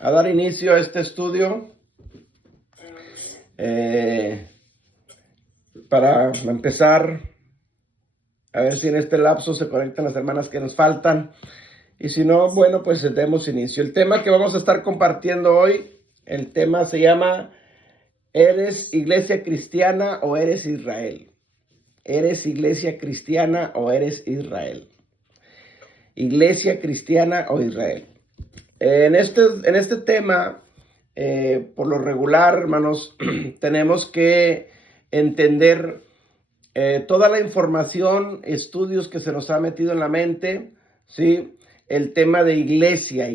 a dar inicio a este estudio. Para empezar, a ver si en este lapso se conectan las hermanas que nos faltan. Y si no, bueno, pues demos inicio. El tema que vamos a estar compartiendo hoy, el tema se llama ¿eres iglesia cristiana o eres Israel? ¿Eres iglesia cristiana o eres Israel? Iglesia cristiana o Israel. En este tema, por lo regular, hermanos, tenemos que entender toda la información, estudios que se nos ha metido en la mente, ¿sí? El tema de iglesia.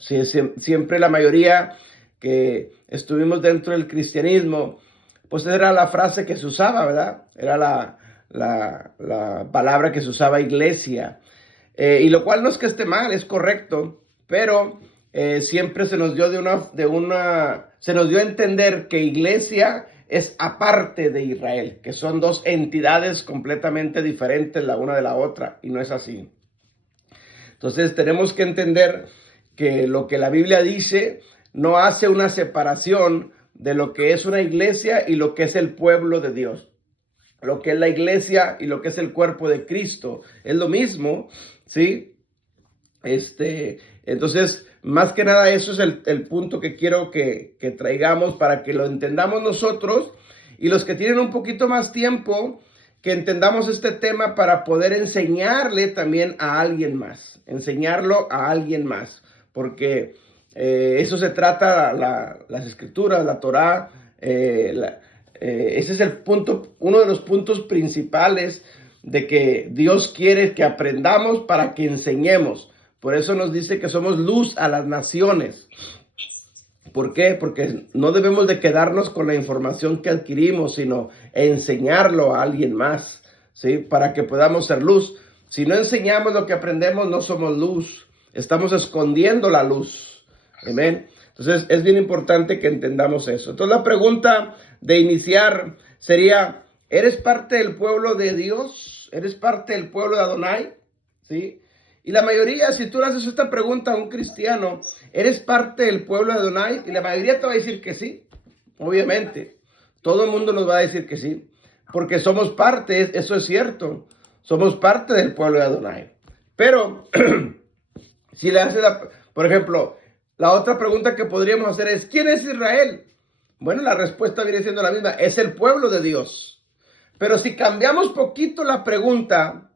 Sí, siempre la mayoría que estuvimos dentro del cristianismo, pues era la frase que se usaba, ¿verdad? Era la palabra que se usaba, iglesia. Y lo cual no es que esté mal, es correcto, pero siempre se nos dio se nos dio a entender que iglesia es aparte de Israel, que son dos entidades completamente diferentes la una de la otra, y no es así. Entonces tenemos que entender que lo que la Biblia dice no hace una separación de lo que es una iglesia y lo que es el pueblo de Dios. Lo que es la iglesia y lo que es el cuerpo de Cristo es lo mismo, ¿sí? Entonces, más que nada, eso es el punto que quiero que traigamos para que lo entendamos nosotros y los que tienen un poquito más tiempo, que entendamos este tema para poder enseñarle también a alguien más, enseñarlo a alguien más, porque eso se trata las escrituras, la Torá, ese es el punto, uno de los puntos principales de que Dios quiere que aprendamos para que enseñemos. Por eso nos dice que somos luz a las naciones. ¿Por qué? Porque no debemos de quedarnos con la información que adquirimos, sino enseñarlo a alguien más, ¿sí? Para que podamos ser luz. Si no enseñamos lo que aprendemos, no somos luz. Estamos escondiendo la luz. Amén. Entonces, es bien importante que entendamos eso. Entonces, la pregunta de iniciar sería, ¿eres parte del pueblo de Dios? ¿Eres parte del pueblo de Adonai? ¿Sí? Y la mayoría, si tú le haces esta pregunta a un cristiano, ¿eres parte del pueblo de Adonai? Y la mayoría te va a decir que sí, obviamente. Todo el mundo nos va a decir que sí, porque somos parte, eso es cierto. Somos parte del pueblo de Adonai. Pero, si le haces, por ejemplo, la otra pregunta que podríamos hacer es, ¿quién es Israel? Bueno, la respuesta viene siendo la misma, es el pueblo de Dios. Pero si cambiamos poquito la pregunta,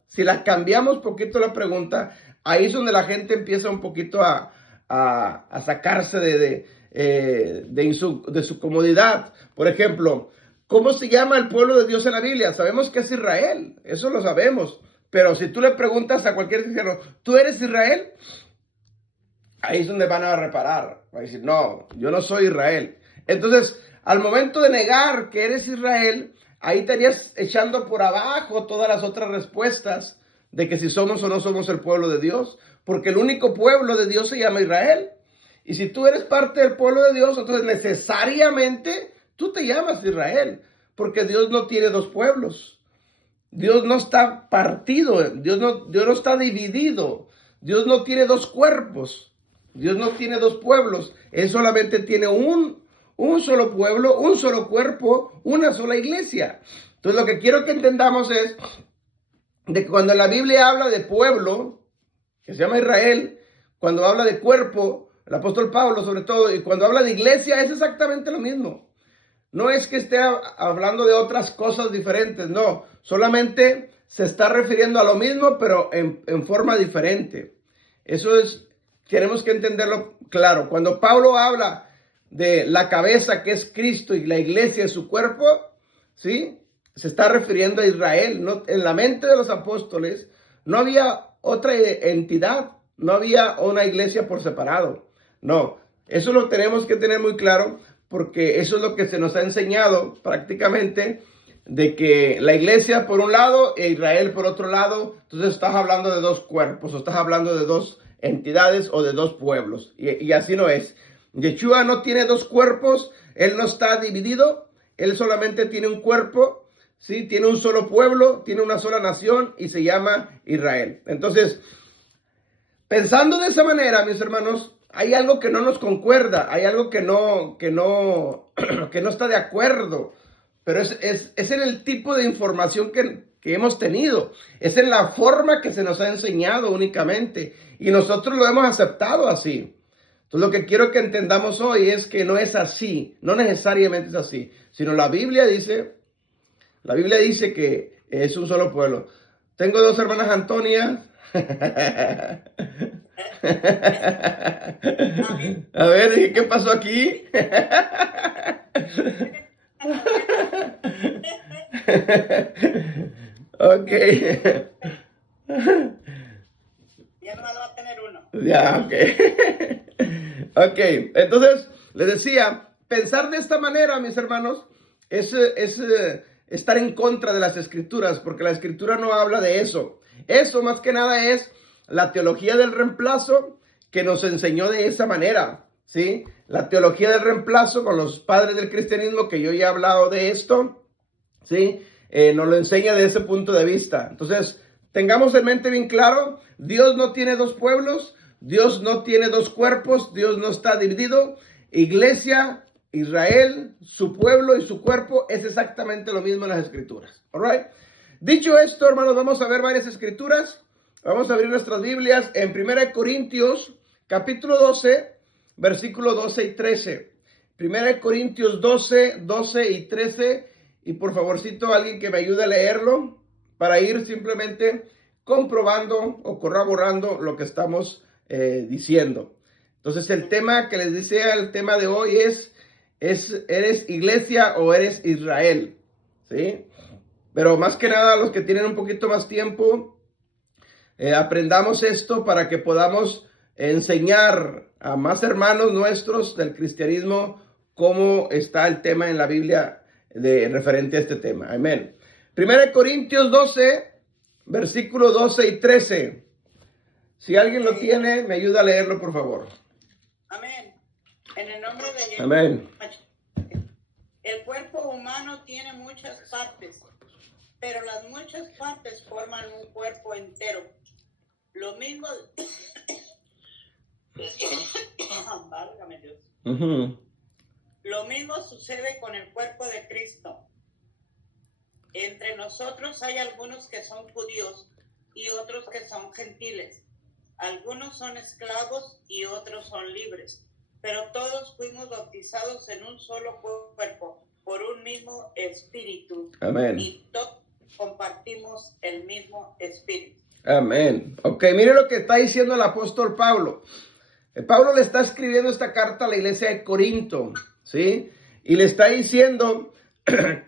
ahí es donde la gente empieza un poquito a sacarse de su comodidad. Por ejemplo, ¿cómo se llama el pueblo de Dios en la Biblia? Sabemos que es Israel, eso lo sabemos. Pero si tú le preguntas a cualquier cristiano, ¿tú eres Israel? Ahí es donde van a reparar. Va a decir, no, yo no soy Israel. Entonces, al momento de negar que eres Israel, ahí estarías echando por abajo todas las otras respuestas de que si somos o no somos el pueblo de Dios, porque el único pueblo de Dios se llama Israel. Y si tú eres parte del pueblo de Dios, entonces necesariamente tú te llamas Israel, porque Dios no tiene dos pueblos. Dios no está partido, Dios no está dividido, Dios no tiene dos cuerpos, Dios no tiene dos pueblos, Él solamente tiene un solo pueblo, un solo cuerpo, una sola iglesia. Entonces lo que quiero que entendamos es de que cuando la Biblia habla de pueblo, que se llama Israel, cuando habla de cuerpo, el apóstol Pablo sobre todo, y cuando habla de iglesia es exactamente lo mismo. No es que esté hablando de otras cosas diferentes, no, solamente se está refiriendo a lo mismo, pero en forma diferente. Eso es, tenemos que entenderlo claro. Cuando Pablo habla de la cabeza que es Cristo y la iglesia es su cuerpo, ¿sí? Se está refiriendo a Israel. ¿No? En la mente de los apóstoles no había otra entidad, no había una iglesia por separado. No, eso lo tenemos que tener muy claro, porque eso es lo que se nos ha enseñado prácticamente, de que la iglesia por un lado e Israel por otro lado. Entonces estás hablando de dos cuerpos, o estás hablando de dos entidades o de dos pueblos, y así no es. Yeshua no tiene dos cuerpos, él no está dividido, él solamente tiene un cuerpo, ¿sí? Tiene un solo pueblo, tiene una sola nación y se llama Israel. Entonces, pensando de esa manera, mis hermanos, hay algo que no nos concuerda, hay algo que no, que no está de acuerdo, pero es en el tipo de información que hemos tenido, es en la forma que se nos ha enseñado únicamente, y nosotros lo hemos aceptado así. Entonces lo que quiero que entendamos hoy es que no es así, no necesariamente es así, sino la Biblia dice que es un solo pueblo. Tengo dos hermanas Antonias. A ver, ¿qué pasó aquí? Ok. Ya no va a tener uno. Ya, ok. Ok, entonces, les decía, pensar de esta manera, mis hermanos, es estar en contra de las escrituras, porque la escritura no habla de eso. Eso más que nada es la teología del reemplazo que nos enseñó de esa manera, ¿sí? La teología del reemplazo con los padres del cristianismo, que yo ya he hablado de esto, ¿sí? Nos lo enseña de ese punto de vista. Entonces, tengamos en mente bien claro, Dios no tiene dos pueblos, Dios no tiene dos cuerpos, Dios no está dividido. Iglesia, Israel, su pueblo y su cuerpo es exactamente lo mismo en las escrituras. All right. Dicho esto, hermanos, vamos a ver varias escrituras. Vamos a abrir nuestras Biblias en 1 Corintios, capítulo 12, versículo 12 y 13. 1 Corintios 12, 12 y 13. Y por favorcito, alguien que me ayude a leerlo para ir simplemente comprobando o corroborando lo que estamos diciendo. Entonces, el tema que les decía, el tema de hoy es ¿eres iglesia o eres Israel? ¿Sí? Pero más que nada, los que tienen un poquito más tiempo, aprendamos esto para que podamos enseñar a más hermanos nuestros del cristianismo cómo está el tema en la Biblia referente a este tema. Amén. 1 Corintios 12, versículo 12 y 13. Si alguien lo tiene, me ayuda a leerlo, por favor. Amén. En el nombre de Jesús. Amén. El cuerpo humano tiene muchas partes, pero las muchas partes forman un cuerpo entero. Lo mismo... Válgame Dios. Lo mismo sucede con el cuerpo de Cristo. Entre nosotros hay algunos que son judíos y otros que son gentiles. Algunos son esclavos y otros son libres. Pero todos fuimos bautizados en un solo cuerpo, por un mismo espíritu. Amén. Y todos compartimos el mismo espíritu. Amén. Ok, mire lo que está diciendo el apóstol Pablo. Pablo le está escribiendo esta carta a la iglesia de Corinto, ¿sí? Y le está diciendo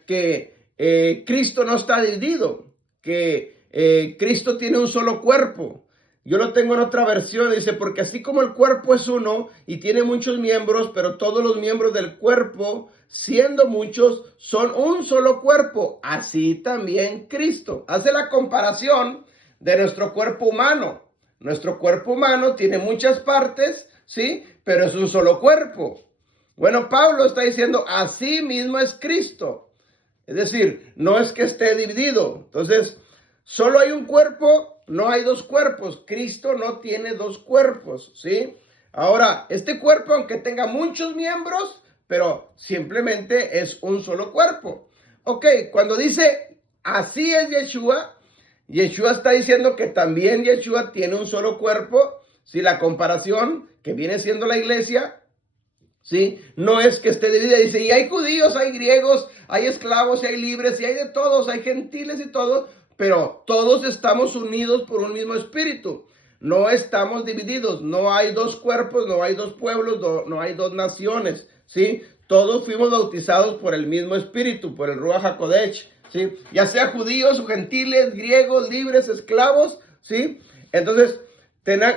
que Cristo no está dividido, que Cristo tiene un solo cuerpo. Yo lo tengo en otra versión, dice, porque así como el cuerpo es uno y tiene muchos miembros, pero todos los miembros del cuerpo, siendo muchos, son un solo cuerpo, así también Cristo. Hace la comparación de nuestro cuerpo humano. Nuestro cuerpo humano tiene muchas partes, ¿sí? Pero es un solo cuerpo. Bueno, Pablo está diciendo, así mismo es Cristo. Es decir, no es que esté dividido. Entonces, solo hay un cuerpo, no hay dos cuerpos. Cristo no tiene dos cuerpos, ¿sí? Ahora, este cuerpo, aunque tenga muchos miembros, pero simplemente es un solo cuerpo. Ok, cuando dice, así es Yeshua, Yeshua está diciendo que también Yeshua tiene un solo cuerpo. Si la comparación que viene siendo la iglesia, ¿sí? No es que esté dividida. Dice, y hay judíos, hay griegos, hay esclavos, y hay libres, y hay de todos, hay gentiles y todo, pero todos estamos unidos por un mismo espíritu. No estamos divididos, no hay dos cuerpos, no hay dos pueblos, no hay dos naciones, ¿sí? Todos fuimos bautizados por el mismo espíritu, por el Ruach HaKodesh, ¿sí? Ya sea judíos, gentiles, griegos, libres, esclavos, ¿sí? Entonces,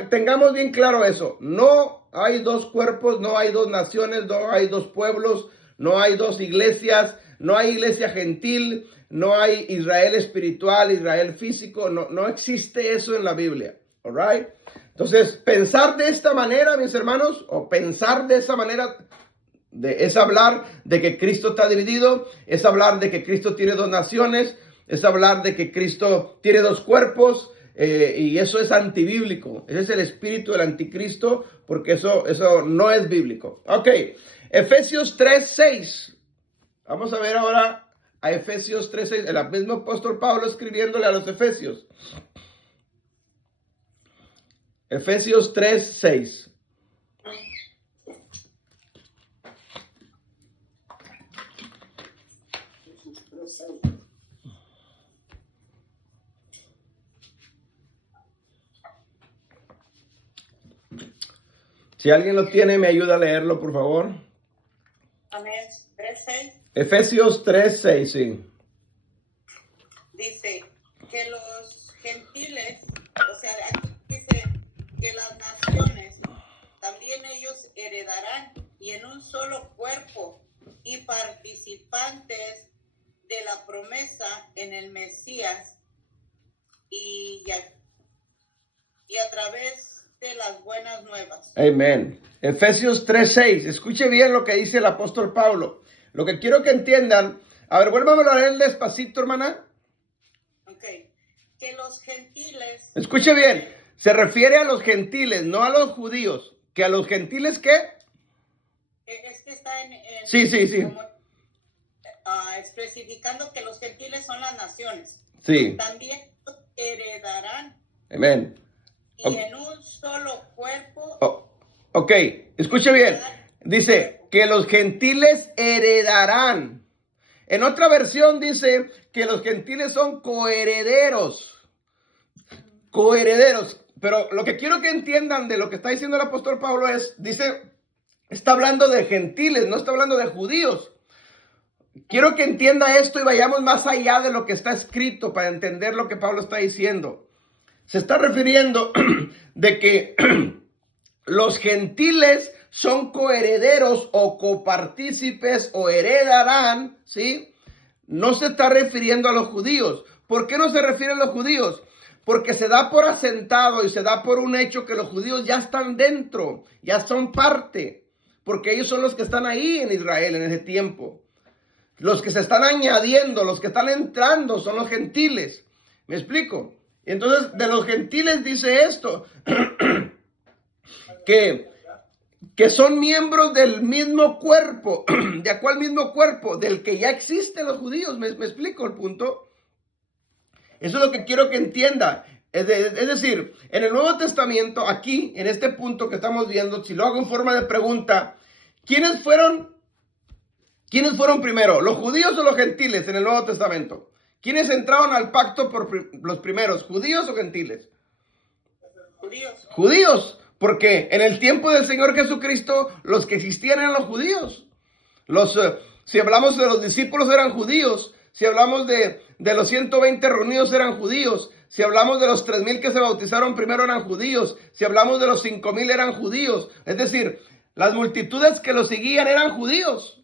tengamos bien claro eso. No hay dos cuerpos, no hay dos naciones, no hay dos pueblos, no hay dos iglesias, no hay iglesia gentil, no hay Israel espiritual, Israel físico, no existe eso en la Biblia. All right? Entonces, pensar de esta manera, mis hermanos, o pensar de esa manera, es hablar de que Cristo está dividido, es hablar de que Cristo tiene dos naciones, es hablar de que Cristo tiene dos cuerpos, y eso es antibíblico. Ese es el espíritu del anticristo, porque eso no es bíblico. Ok, Efesios 3:6. Vamos a ver ahora a Efesios 3:6, el mismo apóstol Pablo escribiéndole a los Efesios. Efesios 3:6. Si alguien lo tiene, me ayuda a leerlo, por favor. Amén. 3:6. Efesios 3:6, sí. Dice que los gentiles, o sea, aquí dice que las naciones, también ellos heredarán y en un solo cuerpo y participantes de la promesa en el Mesías y a través de las buenas nuevas. Amén. Efesios 3:6. Escuche bien lo que dice el apóstol Pablo. Lo que quiero que entiendan. A ver, vuélvame a leer despacito, hermana. Ok. Que los gentiles. Escuche bien. Se refiere a los gentiles, no a los judíos. ¿Que a los gentiles qué? Es que está en Sí. como, especificando que los gentiles son las naciones. Sí. También heredarán. Amén. Y en un solo cuerpo. Ok, escuche bien. Dice que los gentiles heredarán. En otra versión dice que los gentiles son coherederos. Coherederos. Pero lo que quiero que entiendan de lo que está diciendo el apóstol Pablo está hablando de gentiles, no está hablando de judíos. Quiero que entienda esto y vayamos más allá de lo que está escrito para entender lo que Pablo está diciendo. Se está refiriendo de que los gentiles son coherederos o copartícipes o heredarán, ¿sí? No se está refiriendo a los judíos. ¿Por qué no se refiere a los judíos? Porque se da por asentado y se da por un hecho que los judíos ya están dentro, ya son parte, porque ellos son los que están ahí en Israel en ese tiempo. Los que se están añadiendo, los que están entrando son los gentiles. ¿Me explico? Entonces, de los gentiles dice esto, que son miembros del mismo cuerpo. ¿De cuál mismo cuerpo? Del que ya existen los judíos. ¿Me explico el punto? Eso es lo que quiero que entienda. Es decir, en el Nuevo Testamento, aquí, en este punto que estamos viendo, si lo hago en forma de pregunta, ¿quiénes fueron primero? ¿Los judíos o los gentiles en el Nuevo Testamento? ¿Quiénes entraron al pacto por los primeros? ¿Judíos o gentiles? Judíos. Judíos, porque en el tiempo del Señor Jesucristo, los que existían eran los judíos. Si hablamos de los discípulos, eran judíos. Si hablamos de los 120 reunidos, eran judíos. Si hablamos de los 3,000 que se bautizaron primero, eran judíos. Si hablamos de los 5,000, eran judíos. Es decir, las multitudes que lo seguían eran judíos.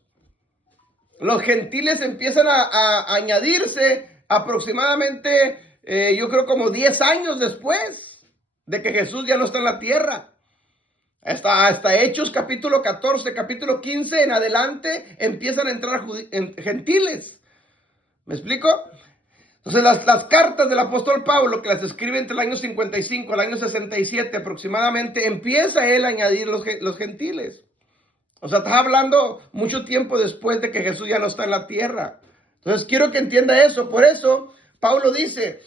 Los gentiles empiezan a añadirse aproximadamente, yo creo como 10 años después de que Jesús ya no está en la tierra. Hasta Hechos capítulo 14, capítulo 15 en adelante empiezan a entrar gentiles. ¿Me explico? Entonces las cartas del apóstol Pablo, que las escribe entre el año 55 al año 67 aproximadamente, empieza él a añadir los gentiles. O sea, está hablando mucho tiempo después de que Jesús ya no está en la tierra. Entonces quiero que entienda eso. Por eso Pablo dice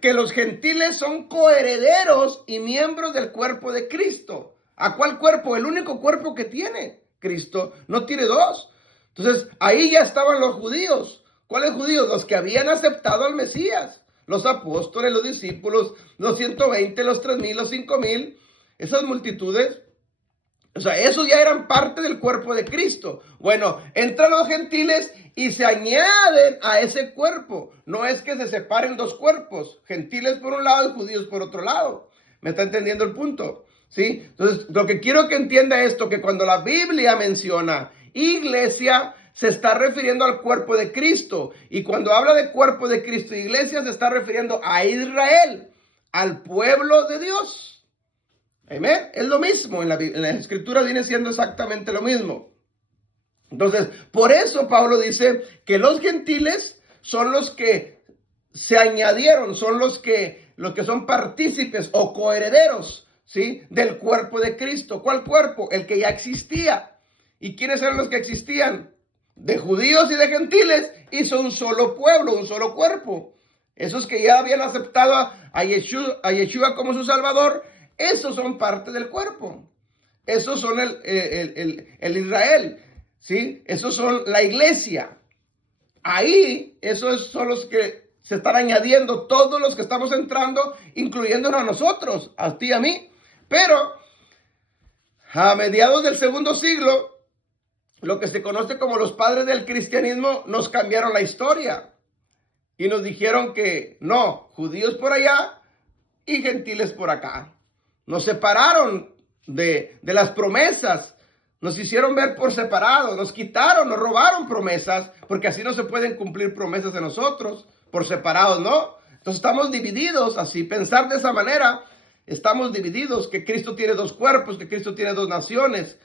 que los gentiles son coherederos y miembros del cuerpo de Cristo. ¿A cuál cuerpo? El único cuerpo que tiene Cristo. No tiene dos. Entonces ahí ya estaban los judíos. ¿Cuáles judíos? Los que habían aceptado al Mesías. Los apóstoles, los discípulos, los 120, los 3,000, los 5,000. Esas multitudes. O sea, esos ya eran parte del cuerpo de Cristo. Bueno, entran los gentiles y se añaden a ese cuerpo. No es que se separen dos cuerpos, gentiles por un lado y judíos por otro lado. ¿Me está entendiendo el punto? ¿Sí? Entonces, lo que quiero que entienda esto, que cuando la Biblia menciona iglesia, se está refiriendo al cuerpo de Cristo. Y cuando habla de cuerpo de Cristo e iglesia, se está refiriendo a Israel, al pueblo de Dios. Amén. Es lo mismo, en la escritura viene siendo exactamente lo mismo. Entonces, por eso Pablo dice que los gentiles son los que se añadieron, son los que los que son partícipes o coherederos, ¿sí?, del cuerpo de Cristo. ¿Cuál cuerpo? El que ya existía. ¿Y quiénes eran los que existían? De judíos y de gentiles, hizo un solo pueblo, un solo cuerpo. Esos que ya habían aceptado a Yeshua como su Salvador, esos son parte del cuerpo. Esos son el Israel, ¿sí? Esos son la iglesia. Ahí, esos son los que se están añadiendo, todos los que estamos entrando, incluyéndonos a nosotros, a ti y a mí. Pero a mediados del segundo siglo, lo que se conoce como los padres del cristianismo nos cambiaron la historia y nos dijeron que no, judíos por allá y gentiles por acá. Nos separaron de las promesas, nos hicieron ver por separado, nos quitaron, nos robaron promesas, porque así no se pueden cumplir promesas de nosotros, por separados, ¿no? Entonces estamos divididos, así pensar de esa manera, estamos divididos, que Cristo tiene dos cuerpos, que Cristo tiene dos naciones.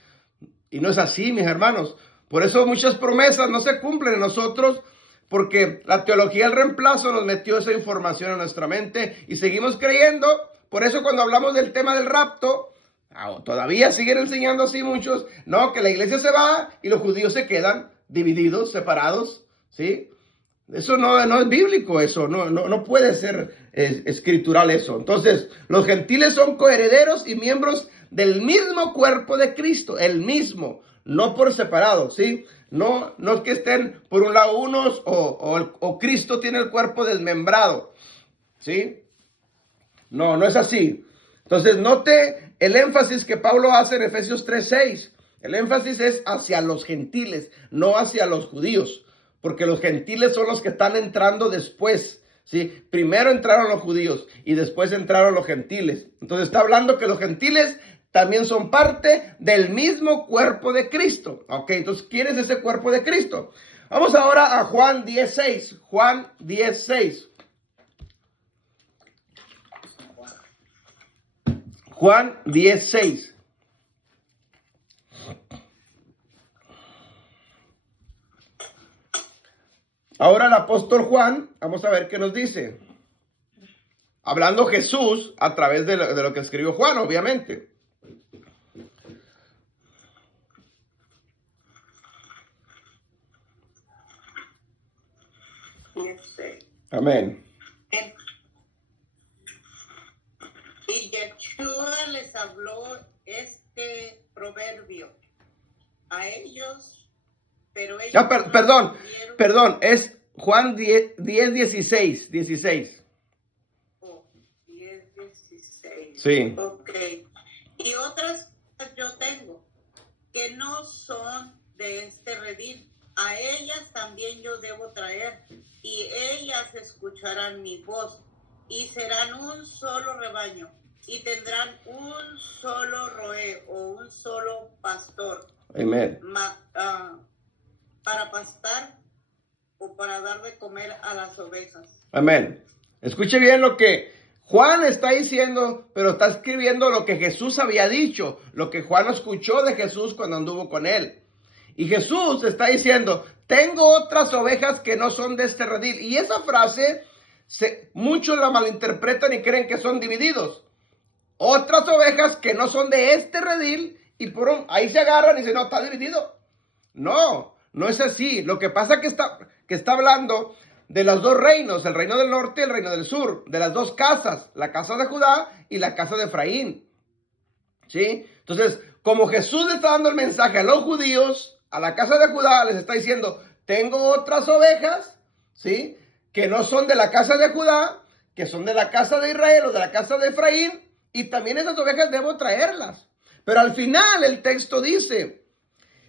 Y no es así, mis hermanos. Por eso muchas promesas no se cumplen en nosotros, porque la teología del reemplazo nos metió esa información en nuestra mente y seguimos creyendo. Por eso cuando hablamos del tema del rapto, todavía siguen enseñando así muchos, no, que la iglesia se va y los judíos se quedan divididos, separados, ¿sí? Eso no es bíblico, eso no puede ser escritural eso. Entonces, los gentiles son coherederos y miembros del mismo cuerpo de Cristo, el mismo, no por separado, ¿sí? No es que estén por un lado unos o Cristo tiene el cuerpo desmembrado, ¿sí? No es así. Entonces, note el énfasis que Pablo hace en Efesios 3:6. El énfasis es hacia los gentiles, no hacia los judíos, porque los gentiles son los que están entrando después, ¿sí? Primero entraron los judíos y después entraron los gentiles. Entonces está hablando que los gentiles también son parte del mismo cuerpo de Cristo. Ok, entonces, ¿quién es ese cuerpo de Cristo? Vamos ahora a Juan 10:6. Juan 10:6. Juan 10:6. Ahora el apóstol Juan, vamos a ver qué nos dice. Hablando Jesús a través de lo que escribió Juan, obviamente. Amén. Y Yeshua les habló este proverbio a ellos, pero ellos perdón, es Juan 10:16. Oh, 10:16. Sí. Ok. Y otras yo tengo que no son de este redil. A ellas también yo debo traer, y ellas escucharán mi voz, y serán un solo rebaño, y tendrán un solo roé o un solo pastor. Amén. Para pastar o para dar de comer a las ovejas. Amén. Escuche bien lo que Juan está diciendo, pero está escribiendo lo que Jesús había dicho, lo que Juan escuchó de Jesús cuando anduvo con él. Y Jesús está diciendo, tengo otras ovejas que no son de este redil. Y esa frase, muchos la malinterpretan y creen que son divididos. Otras ovejas que no son de este redil, y ahí se agarran y dicen, no, está dividido. No es así. Lo que pasa es que está hablando de los dos reinos, el reino del norte y el reino del sur, de las dos casas, la casa de Judá y la casa de Efraín. ¿Sí? Entonces, como Jesús le está dando el mensaje a los judíos, a la casa de Judá, les está diciendo, tengo otras ovejas, ¿sí?, que no son de la casa de Judá, que son de la casa de Israel o de la casa de Efraín, y también esas ovejas debo traerlas. Pero al final el texto dice,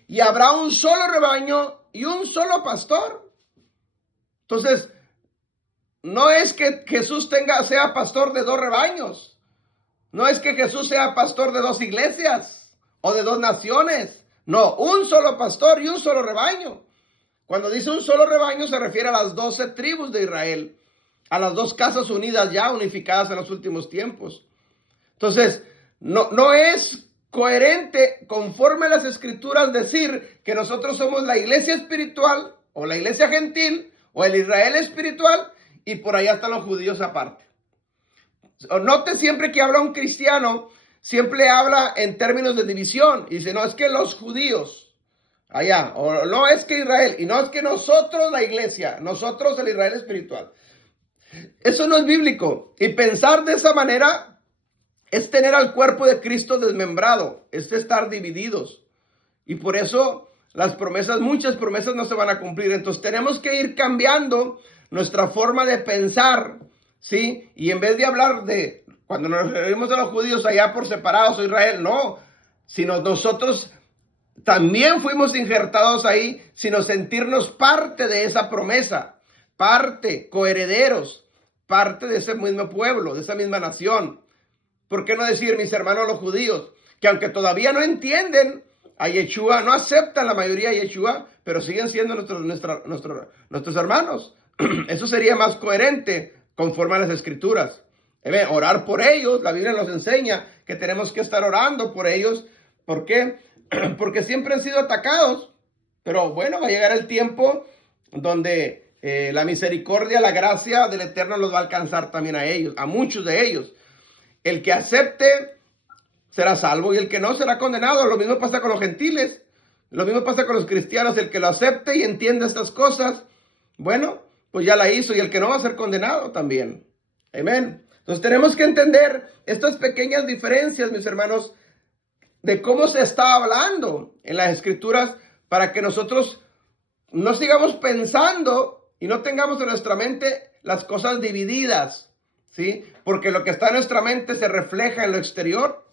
y habrá un solo rebaño y un solo pastor. Entonces, no es que Jesús sea pastor de dos rebaños. No es que Jesús sea pastor de dos iglesias o de dos naciones. No, un solo pastor y un solo rebaño. Cuando dice un solo rebaño se refiere a las 12 tribus de Israel, a las dos casas unidas ya, unificadas en los últimos tiempos. Entonces, no es coherente conforme a las escrituras decir que nosotros somos la iglesia espiritual o la iglesia gentil o el Israel espiritual y por allá están los judíos aparte. Note siempre que habla un cristiano, siempre habla en términos de división. Y dice, no, es que los judíos, allá, o no es que Israel, y no es que nosotros la iglesia, nosotros el Israel espiritual. Eso no es bíblico. Y pensar de esa manera es tener al cuerpo de Cristo desmembrado, es estar divididos. Y por eso las promesas, muchas promesas no se van a cumplir. Entonces tenemos que ir cambiando nuestra forma de pensar, ¿sí? Y en vez de hablar de, cuando nos referimos a los judíos allá por separados o Israel, no, sino nosotros también fuimos injertados ahí, sino sentirnos parte de esa promesa, parte, coherederos, parte de ese mismo pueblo, de esa misma nación. ¿Por qué no decir, mis hermanos los judíos, que aunque todavía no entienden a Yeshua, no aceptan la mayoría a Yeshua, pero siguen siendo nuestros hermanos? Eso sería más coherente conforme a las escrituras. Orar por ellos, la Biblia nos enseña que tenemos que estar orando por ellos. ¿Por qué? Porque siempre han sido atacados, pero bueno, va a llegar el tiempo donde la misericordia, la gracia del Eterno los va a alcanzar también a ellos, a muchos de ellos. El que acepte será salvo y el que no será condenado. Lo mismo pasa con los gentiles, lo mismo pasa con los cristianos. El que lo acepte y entienda estas cosas, bueno, pues ya la hizo, y el que no va a ser condenado también. Amén. Entonces tenemos que entender estas pequeñas diferencias, mis hermanos, de cómo se está hablando en las escrituras, para que nosotros no sigamos pensando y no tengamos en nuestra mente las cosas divididas, ¿sí? Porque lo que está en nuestra mente se refleja en lo exterior.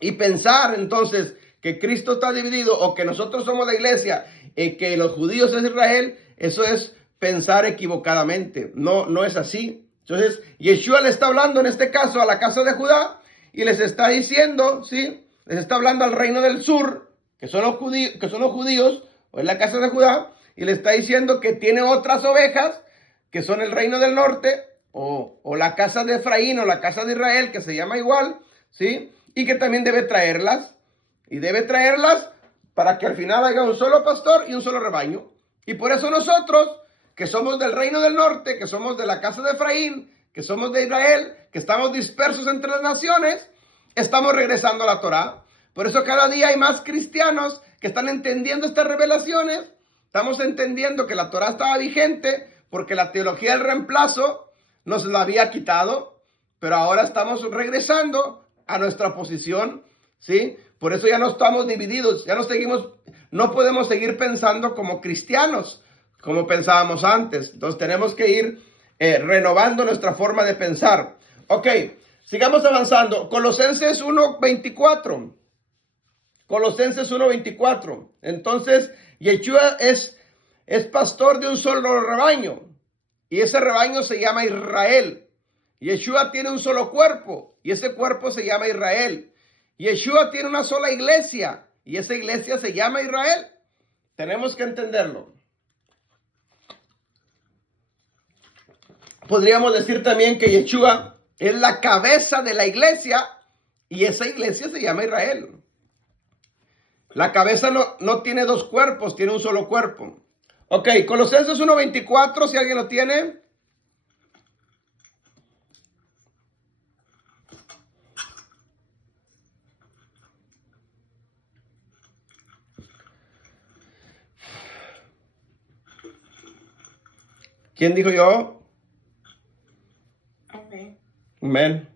Y pensar entonces que Cristo está dividido, o que nosotros somos la iglesia y que los judíos es Israel, eso es pensar equivocadamente. No es así. Entonces Yeshua le está hablando en este caso a la casa de Judá y les está diciendo, ¿sí? Les está hablando al reino del sur, que son los judíos, o en la casa de Judá, y le está diciendo que tiene otras ovejas, que son el reino del norte, o la casa de Efraín, o la casa de Israel, que se llama igual, ¿sí? Y que también debe traerlas, y debe traerlas para que al final haya un solo pastor y un solo rebaño. Y por eso nosotros, que somos del reino del norte, que somos de la casa de Efraín, que somos de Israel, que estamos dispersos entre las naciones, estamos regresando a la Torá. Por eso cada día hay más cristianos que están entendiendo estas revelaciones. Estamos entendiendo que la Torá estaba vigente porque la teología del reemplazo nos la había quitado, pero ahora estamos regresando a nuestra posición, ¿sí? Por eso ya no estamos divididos, no podemos seguir pensando como cristianos, como pensábamos antes. Entonces tenemos que ir renovando nuestra forma de pensar. Ok, sigamos avanzando. Colosenses 1:24. Colosenses 1:24. Entonces, Yeshua es pastor de un solo rebaño, y ese rebaño se llama Israel. Yeshua tiene un solo cuerpo, y ese cuerpo se llama Israel. Yeshua tiene una sola iglesia, y esa iglesia se llama Israel. Tenemos que entenderlo. Podríamos decir también que Yeshua es la cabeza de la iglesia, y esa iglesia se llama Israel. La cabeza no tiene dos cuerpos, tiene un solo cuerpo. Ok, Colosenses 1:24, si alguien lo tiene. ¿Quién dijo yo? Amén. Amén.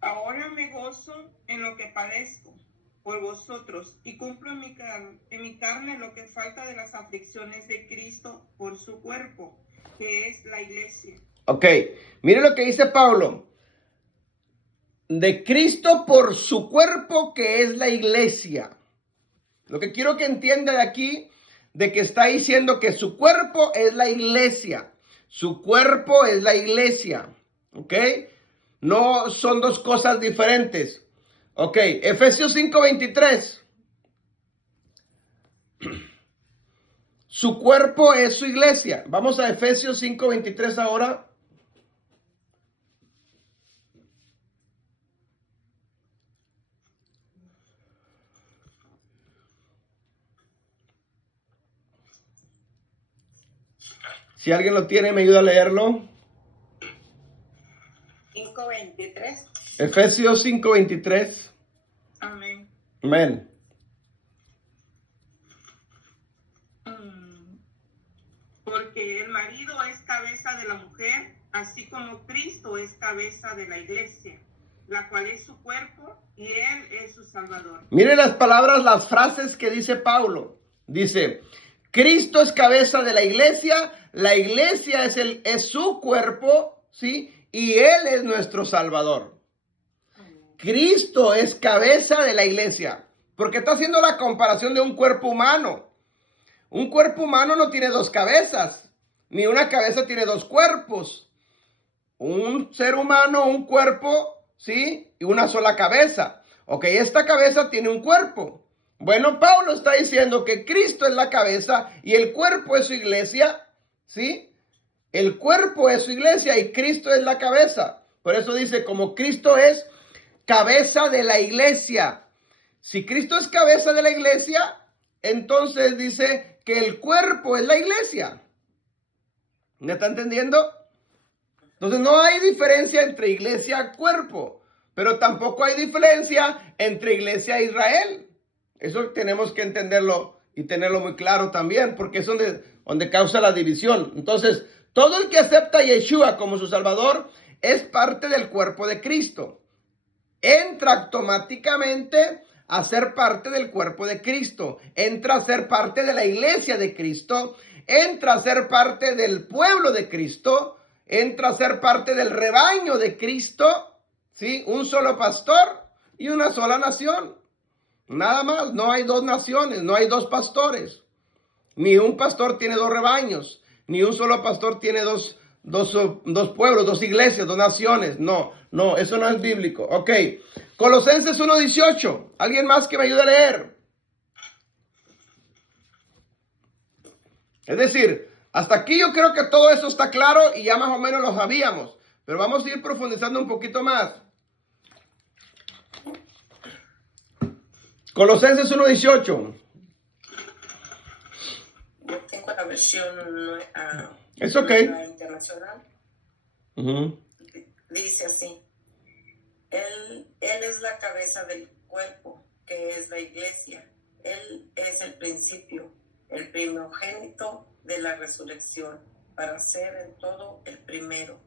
Ahora me gozo en lo que padezco por vosotros y cumplo en mi carne lo que falta de las aflicciones de Cristo por su cuerpo, que es la iglesia. Ok, mire lo que dice Pablo. De Cristo por su cuerpo, que es la iglesia. Lo que quiero que entienda de aquí, de que está diciendo que su cuerpo es la iglesia. Su cuerpo es la iglesia. ¿Ok? No son dos cosas diferentes. Ok, Efesios 5:23. Su cuerpo es su iglesia. Vamos a Efesios 5:23 ahora. Si alguien lo tiene, me ayuda a leerlo. Efesios 5:23. Amén. Amén. Porque el marido es cabeza de la mujer, así como Cristo es cabeza de la iglesia, la cual es su cuerpo y él es su Salvador. Mire las palabras, las frases que dice Pablo. Dice, Cristo es cabeza de la iglesia es su cuerpo, ¿sí? Y él es nuestro Salvador. Cristo es cabeza de la iglesia, porque está haciendo la comparación de un cuerpo humano. Un cuerpo humano no tiene dos cabezas, ni una cabeza tiene dos cuerpos. Un ser humano, un cuerpo, ¿sí? Y una sola cabeza. Ok, esta cabeza tiene un cuerpo. Bueno, Pablo está diciendo que Cristo es la cabeza y el cuerpo es su iglesia, ¿sí? El cuerpo es su iglesia y Cristo es la cabeza. Por eso dice, como Cristo es cabeza de la iglesia. Si Cristo es cabeza de la iglesia, entonces dice que el cuerpo es la iglesia. ¿Me está entendiendo? Entonces no hay diferencia entre iglesia y cuerpo, pero tampoco hay diferencia entre iglesia e Israel. Eso tenemos que entenderlo y tenerlo muy claro también, porque es donde causa la división. Entonces, todo el que acepta a Yeshua como su Salvador es parte del cuerpo de Cristo. Entra automáticamente a ser parte del cuerpo de Cristo. Entra a ser parte de la iglesia de Cristo. Entra a ser parte del pueblo de Cristo. Entra a ser parte del rebaño de Cristo. ¿Sí? Un solo pastor y una sola nación. Nada más. No hay dos naciones. No hay dos pastores. Ni un pastor tiene dos rebaños. Ni un solo pastor tiene dos pueblos, dos iglesias, dos naciones. No, eso no es bíblico. Ok. Colosenses 1:18. ¿Alguien más que me ayude a leer? Es decir, hasta aquí yo creo que todo esto está claro y ya más o menos lo sabíamos. Pero vamos a ir profundizando un poquito más. Colosenses 1:18. Yo tengo la versión Es ok. internacional. Dice así. Él es la cabeza del cuerpo, que es la iglesia. Él es el principio, el primogénito de la resurrección, para ser en todo el primero.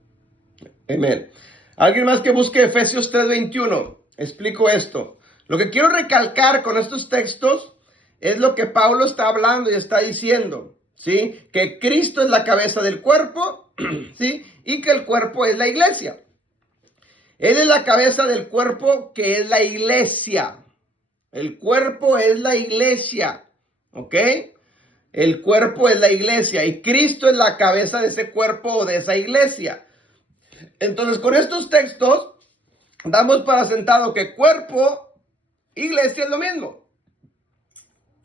Amén. Alguien más que busque Efesios 3:21. Explico esto. Lo que quiero recalcar con estos textos es lo que Pablo está hablando y está diciendo, ¿sí? Que Cristo es la cabeza del cuerpo, ¿sí? Y que el cuerpo es la iglesia. Él es la cabeza del cuerpo, que es la iglesia. El cuerpo es la iglesia, ¿ok? El cuerpo es la iglesia y Cristo es la cabeza de ese cuerpo o de esa iglesia. Entonces, con estos textos, damos para sentado que cuerpo, iglesia es lo mismo.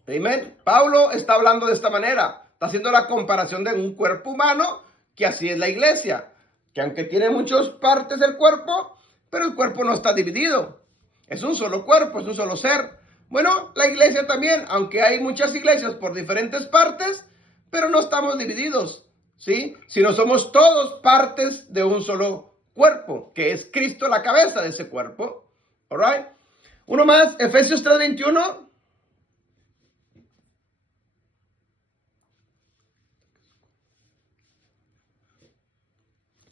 Amén. Pablo está hablando de esta manera. Está haciendo la comparación de un cuerpo humano, que así es la iglesia. Que aunque tiene muchas partes del cuerpo, pero el cuerpo no está dividido. Es un solo cuerpo, es un solo ser. Bueno, la iglesia también, aunque hay muchas iglesias por diferentes partes, pero no estamos divididos, ¿sí? Sino somos todos partes de un solo cuerpo, que es Cristo la cabeza de ese cuerpo. All right. Uno más, Efesios 3:21.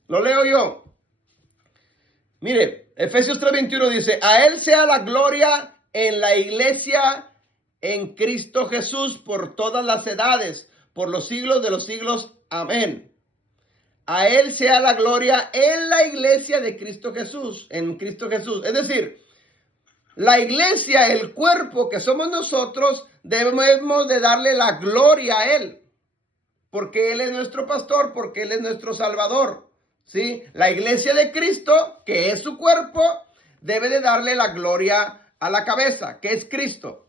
Lo leo yo. Mire, Efesios 3:21 dice, a él sea la gloria en la iglesia en Cristo Jesús por todas las edades, por los siglos de los siglos. Amén. A él sea la gloria en la iglesia de Cristo Jesús, en Cristo Jesús. Es decir, la iglesia, el cuerpo que somos nosotros, debemos de darle la gloria a él, porque él es nuestro pastor, porque él es nuestro salvador. ¿Sí? La iglesia de Cristo, que es su cuerpo, debe de darle la gloria a la cabeza, que es Cristo.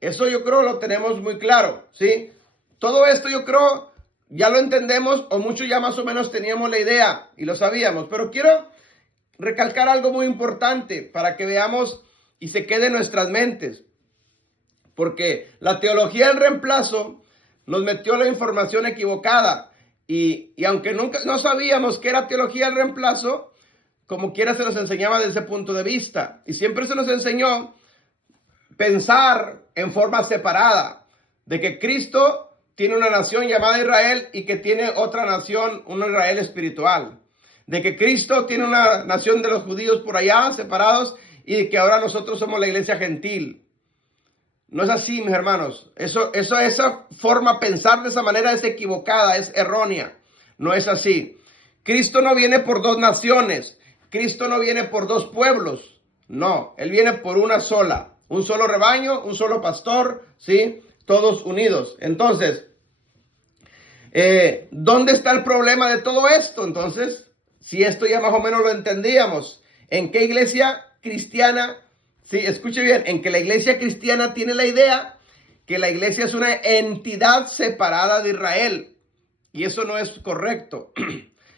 Eso yo creo lo tenemos muy claro, ¿sí? Todo esto yo creo ya lo entendemos, o muchos ya más o menos teníamos la idea y lo sabíamos, pero quiero recalcar algo muy importante para que veamos y se quede en nuestras mentes, porque la teología del reemplazo nos metió la información equivocada. Y aunque nunca no sabíamos qué era teología del reemplazo, como quiera se nos enseñaba desde ese punto de vista. Y siempre se nos enseñó pensar en forma separada, de que Cristo tiene una nación llamada Israel y que tiene otra nación, un Israel espiritual. De que Cristo tiene una nación de los judíos por allá, separados, y de que ahora nosotros somos la iglesia gentil. No es así, mis hermanos. Esa forma de pensar de esa manera es equivocada, es errónea. No es así. Cristo no viene por dos naciones. Cristo no viene por dos pueblos. No, Él viene por una sola. Un solo rebaño, un solo pastor, ¿sí? Todos unidos. Entonces, ¿dónde está el problema de todo esto? Entonces, si esto ya más o menos lo entendíamos, ¿en qué iglesia cristiana? Sí, escuche bien, en que la iglesia cristiana tiene la idea que la iglesia es una entidad separada de Israel. Y eso no es correcto.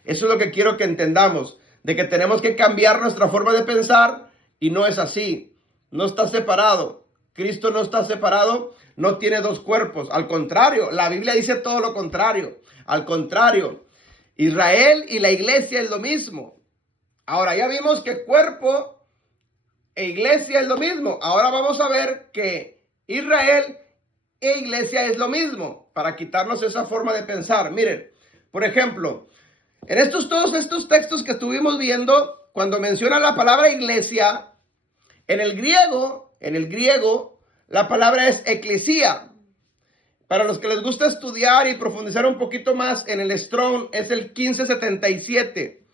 Eso es lo que quiero que entendamos, de que tenemos que cambiar nuestra forma de pensar y no es así. No está separado. Cristo no está separado, no tiene dos cuerpos. Al contrario, la Biblia dice todo lo contrario. Al contrario, Israel y la iglesia es lo mismo. Ahora ya vimos que cuerpo e iglesia es lo mismo. Ahora vamos a ver que Israel e iglesia es lo mismo, para quitarnos esa forma de pensar. Miren, por ejemplo, en todos estos textos que estuvimos viendo, cuando menciona la palabra iglesia, en el griego, la palabra es eclesía. Para los que les gusta estudiar y profundizar un poquito más, en el Strong es el 1577.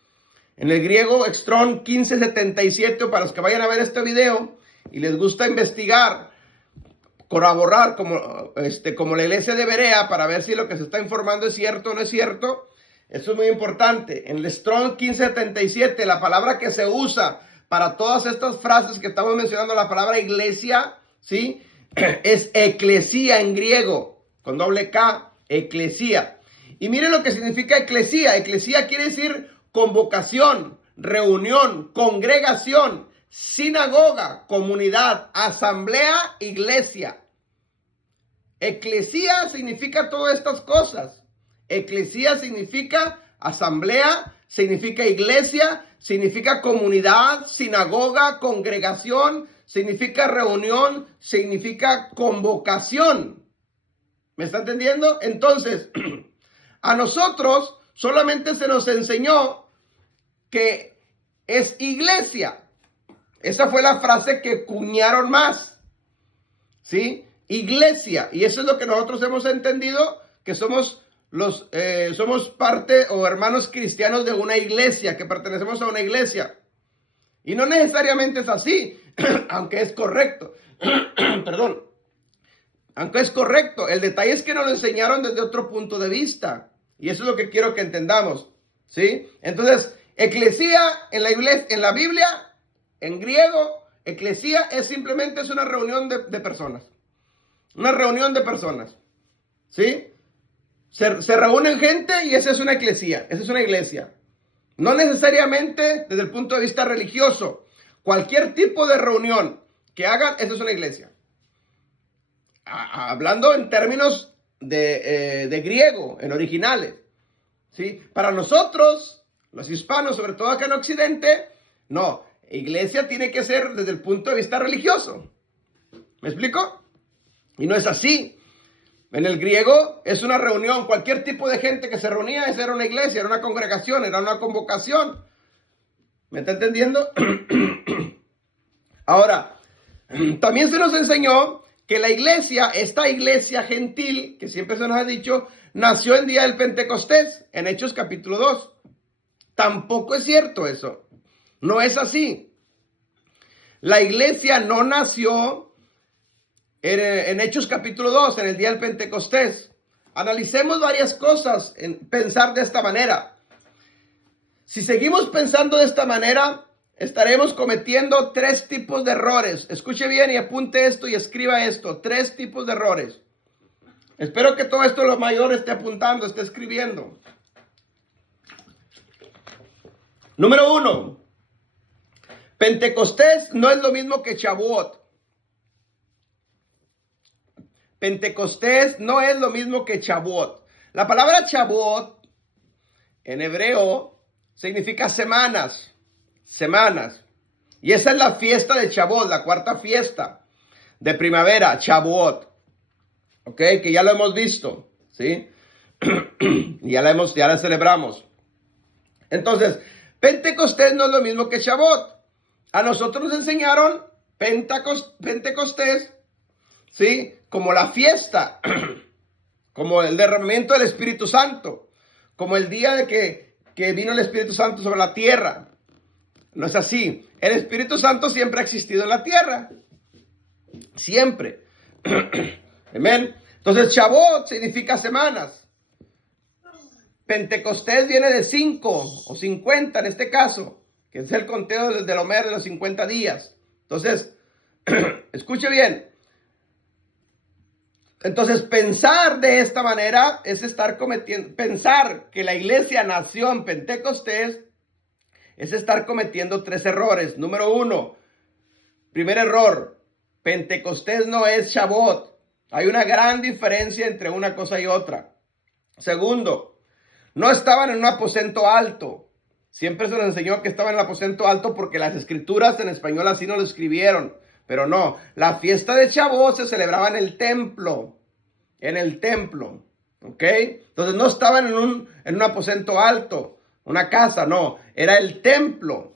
En el griego, Strong 1577, para los que vayan a ver este video y les gusta investigar, corroborar como la iglesia de Berea, para ver si lo que se está informando es cierto o no es cierto. Eso es muy importante. En el Strong 1577, la palabra que se usa para todas estas frases que estamos mencionando, la palabra iglesia, ¿sí? Es eclesía en griego, con doble K, eclesía. Y miren lo que significa eclesía. Eclesía quiere decir convocación, reunión, congregación, sinagoga, comunidad, asamblea, iglesia. Eclesía significa todas estas cosas. Eclesía significa asamblea, significa iglesia, significa comunidad, sinagoga, congregación, significa reunión, significa convocación. ¿Me está entendiendo? Entonces, a nosotros solamente se nos enseñó que es iglesia. Esa fue la frase que cuñaron más, ¿sí? Iglesia. Y eso es lo que nosotros hemos entendido, que somos parte o hermanos cristianos de una iglesia, que pertenecemos a una iglesia. Y no necesariamente es así, aunque es correcto. Perdón. Aunque es correcto. El detalle es que nos lo enseñaron desde otro punto de vista. Y eso es lo que quiero que entendamos, ¿sí? Entonces, eclesía en la Biblia, en griego, eclesía es una reunión de personas. Una reunión de personas, ¿sí? Se reúnen gente y esa es una eclesía, esa es una iglesia. No necesariamente desde el punto de vista religioso. Cualquier tipo de reunión que hagan, esa es una iglesia. Hablando en términos de griego, en originales, ¿sí? Para nosotros, los hispanos, sobre todo acá en Occidente, no, iglesia tiene que ser desde el punto de vista religioso. ¿Me explico? Y no es así. En el griego es una reunión, cualquier tipo de gente que se reunía, esa era una iglesia, era una congregación, era una convocación. ¿Me está entendiendo? Ahora, también se nos enseñó que la iglesia, esta iglesia gentil, que siempre se nos ha dicho, nació el día del Pentecostés, en Hechos capítulo 2. Tampoco es cierto eso. No es así. La iglesia no nació en Hechos capítulo 2, en el día del Pentecostés. Analicemos varias cosas en pensar de esta manera. Si seguimos pensando de esta manera, estaremos cometiendo 3 tipos de errores. Escuche bien y apunte esto y escriba esto. 3 tipos de errores. Espero que todo esto lo mayor esté apuntando, esté escribiendo. Número 1. Pentecostés no es lo mismo que Shavuot. Pentecostés no es lo mismo que Shavuot. La palabra Shavuot en hebreo significa semanas. semanas. Y esa es la fiesta de Shavuot, la cuarta fiesta de primavera, Shavuot. Ok, que ya lo hemos visto, ¿sí? ya la celebramos. Entonces, Pentecostés no es lo mismo que Shavuot. A nosotros nos enseñaron Pentecostés, ¿sí? Como la fiesta, como el derramamiento del Espíritu Santo, como el día de que vino el Espíritu Santo sobre la tierra. No es así. El Espíritu Santo siempre ha existido en la tierra. Siempre. Amén. Entonces, Shavuot significa semanas. Pentecostés viene de 5 o 50 en este caso, que es el conteo del Homer de los 50 días. Entonces, escuche bien. Entonces, pensar de esta manera es pensar que la iglesia nació en Pentecostés es estar cometiendo 3 errores. Número 1, primer error, Pentecostés no es Shavuot. Hay una gran diferencia entre una cosa y otra. Segundo, no estaban en un aposento alto. Siempre se nos enseñó que estaban en el aposento alto porque las escrituras en español así no lo escribieron. Pero no, la fiesta de Shavuot se celebraba en el templo. En el templo. ¿Ok? Entonces no estaban en un aposento alto, una casa, no. Era el templo.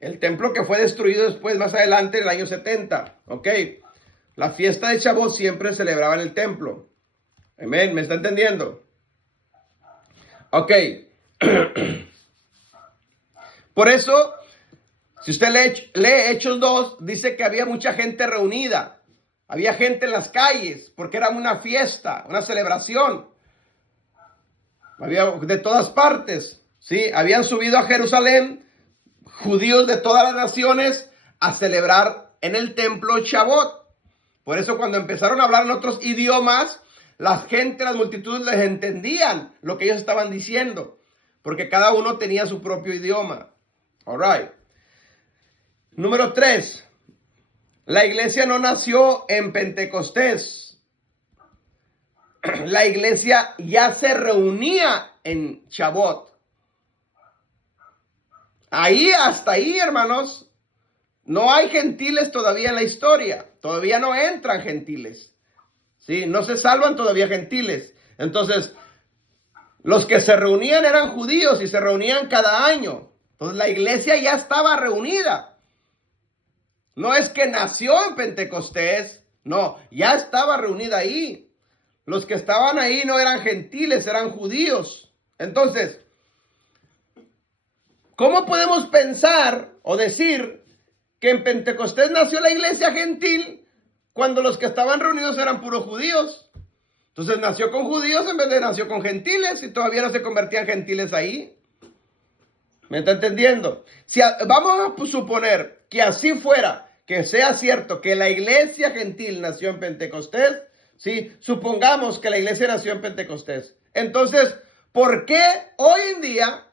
El templo que fue destruido después, más adelante, en el año 70. ¿Ok? La fiesta de Shavuot siempre se celebraba en el templo. Amén. ¿Me está entendiendo? Ok. Por eso, si usted lee Hechos 2, dice que había mucha gente reunida. Había gente en las calles porque era una fiesta, una celebración. Había de todas partes, ¿sí? Habían subido a Jerusalén judíos de todas las naciones a celebrar en el templo Shavuot. Por eso cuando empezaron a hablar en otros idiomas, la gente, las multitudes les entendían lo que ellos estaban diciendo, porque cada uno tenía su propio idioma. All right. Número 3. La iglesia no nació en Pentecostés. La iglesia ya se reunía en Shavuot. Hasta ahí, hermanos, no hay gentiles todavía en la historia. Todavía no entran gentiles. ¿Sí? No se salvan todavía gentiles. Entonces, los que se reunían eran judíos y se reunían cada año. Entonces, la iglesia ya estaba reunida. No es que nació en Pentecostés, no, ya estaba reunida ahí. Los que estaban ahí no eran gentiles, eran judíos. Entonces, ¿cómo podemos pensar o decir que en Pentecostés nació la iglesia gentil cuando los que estaban reunidos eran puros judíos? Entonces nació con judíos en vez de nació con gentiles y todavía no se convertían gentiles ahí. ¿Me está entendiendo? Si vamos a suponer que así fuera, que sea cierto que la iglesia gentil nació en Pentecostés, ¿sí? Supongamos que la iglesia nació en Pentecostés. Entonces, ¿por qué hoy en día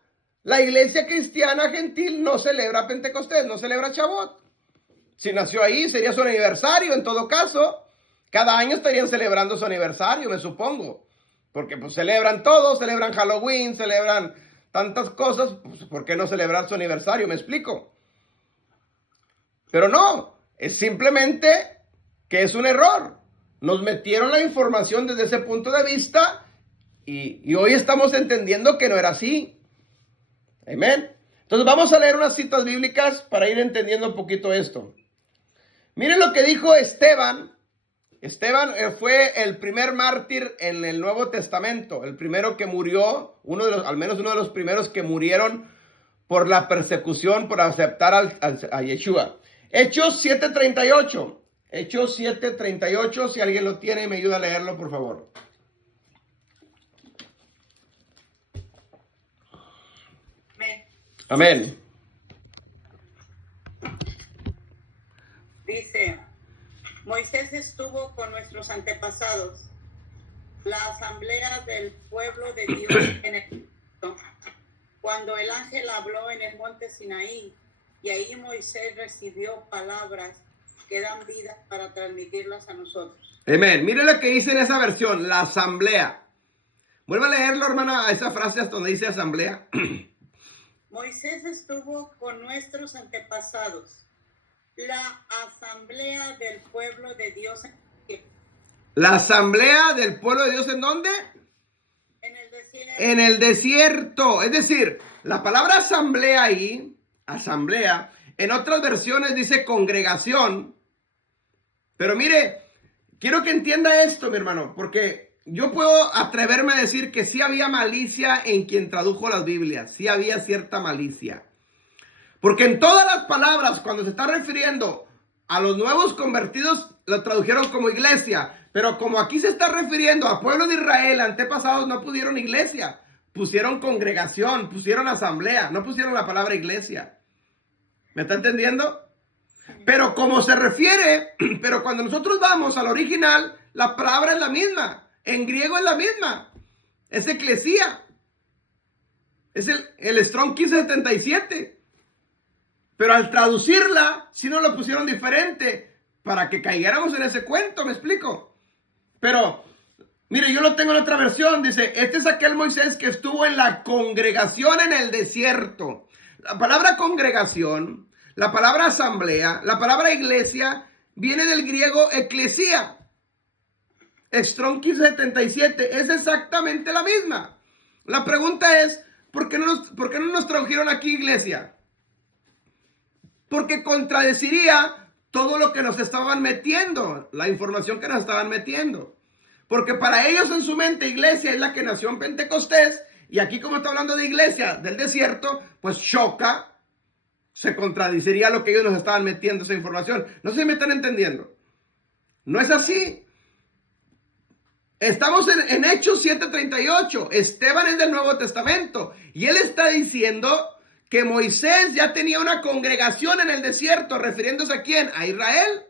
la iglesia cristiana gentil no celebra Pentecostés, no celebra Shavuot? Si nació ahí, sería su aniversario en todo caso. Cada año estarían celebrando su aniversario, me supongo. Porque pues celebran todo, celebran Halloween, celebran tantas cosas. Pues, ¿por qué no celebrar su aniversario? ¿Me explico? Pero no, es simplemente que es un error. Nos metieron la información desde ese punto de vista y hoy estamos entendiendo que no era así. Amén. Entonces vamos a leer unas citas bíblicas para ir entendiendo un poquito esto. Miren lo que dijo Esteban. Esteban fue el primer mártir en el Nuevo Testamento, el primero que murió, al menos uno de los primeros que murieron por la persecución, por aceptar a Yeshua. Hechos 7:38. Hechos 7:38. Si alguien lo tiene, me ayuda a leerlo, por favor. Amén. Dice, Moisés estuvo con nuestros antepasados, la asamblea del pueblo de Dios en Egipto, cuando el ángel habló en el monte Sinaí, y ahí Moisés recibió palabras que dan vida para transmitirlas a nosotros. Amén. Miren lo que dice en esa versión, la asamblea. Vuelve a leerlo, hermana, a esa frase hasta donde dice asamblea. Moisés estuvo con nuestros antepasados. La asamblea del pueblo de Dios. ¿La asamblea del pueblo de Dios en dónde? En el desierto. En el desierto. Es decir, la palabra asamblea ahí, asamblea, en otras versiones dice congregación. Pero mire, quiero que entienda esto, mi hermano, porque yo puedo atreverme a decir que sí había malicia en quien tradujo las Biblias. Sí había cierta malicia. Porque en todas las palabras, cuando se está refiriendo a los nuevos convertidos, lo tradujeron como iglesia. Pero como aquí se está refiriendo a pueblo de Israel, antepasados no pusieron iglesia. Pusieron congregación, pusieron asamblea, no pusieron la palabra iglesia. ¿Me está entendiendo? Pero como se refiere, pero cuando nosotros vamos al original, la palabra es la misma. En griego es la misma. Es eclesía. Es el Strong 1577. Pero al traducirla, sí nos lo pusieron diferente para que cayéramos en ese cuento, ¿me explico? Pero, mire, yo lo tengo en otra versión. Dice, este es aquel Moisés que estuvo en la congregación en el desierto. La palabra congregación, la palabra asamblea, la palabra iglesia, viene del griego eclesía. Strong 1577 es exactamente la misma. La pregunta es, ¿por qué no nos tradujeron aquí iglesia? Porque contradeciría todo lo que nos estaban metiendo, la información que nos estaban metiendo. Porque para ellos en su mente iglesia es la que nació en Pentecostés, y aquí como está hablando de iglesia del desierto, pues choca, se contradeciría lo que ellos nos estaban metiendo esa información. No sé si me están entendiendo. No es así. Estamos en Hechos 7:38. Esteban es del Nuevo Testamento y él está diciendo que Moisés ya tenía una congregación en el desierto, refiriéndose a quién, a Israel.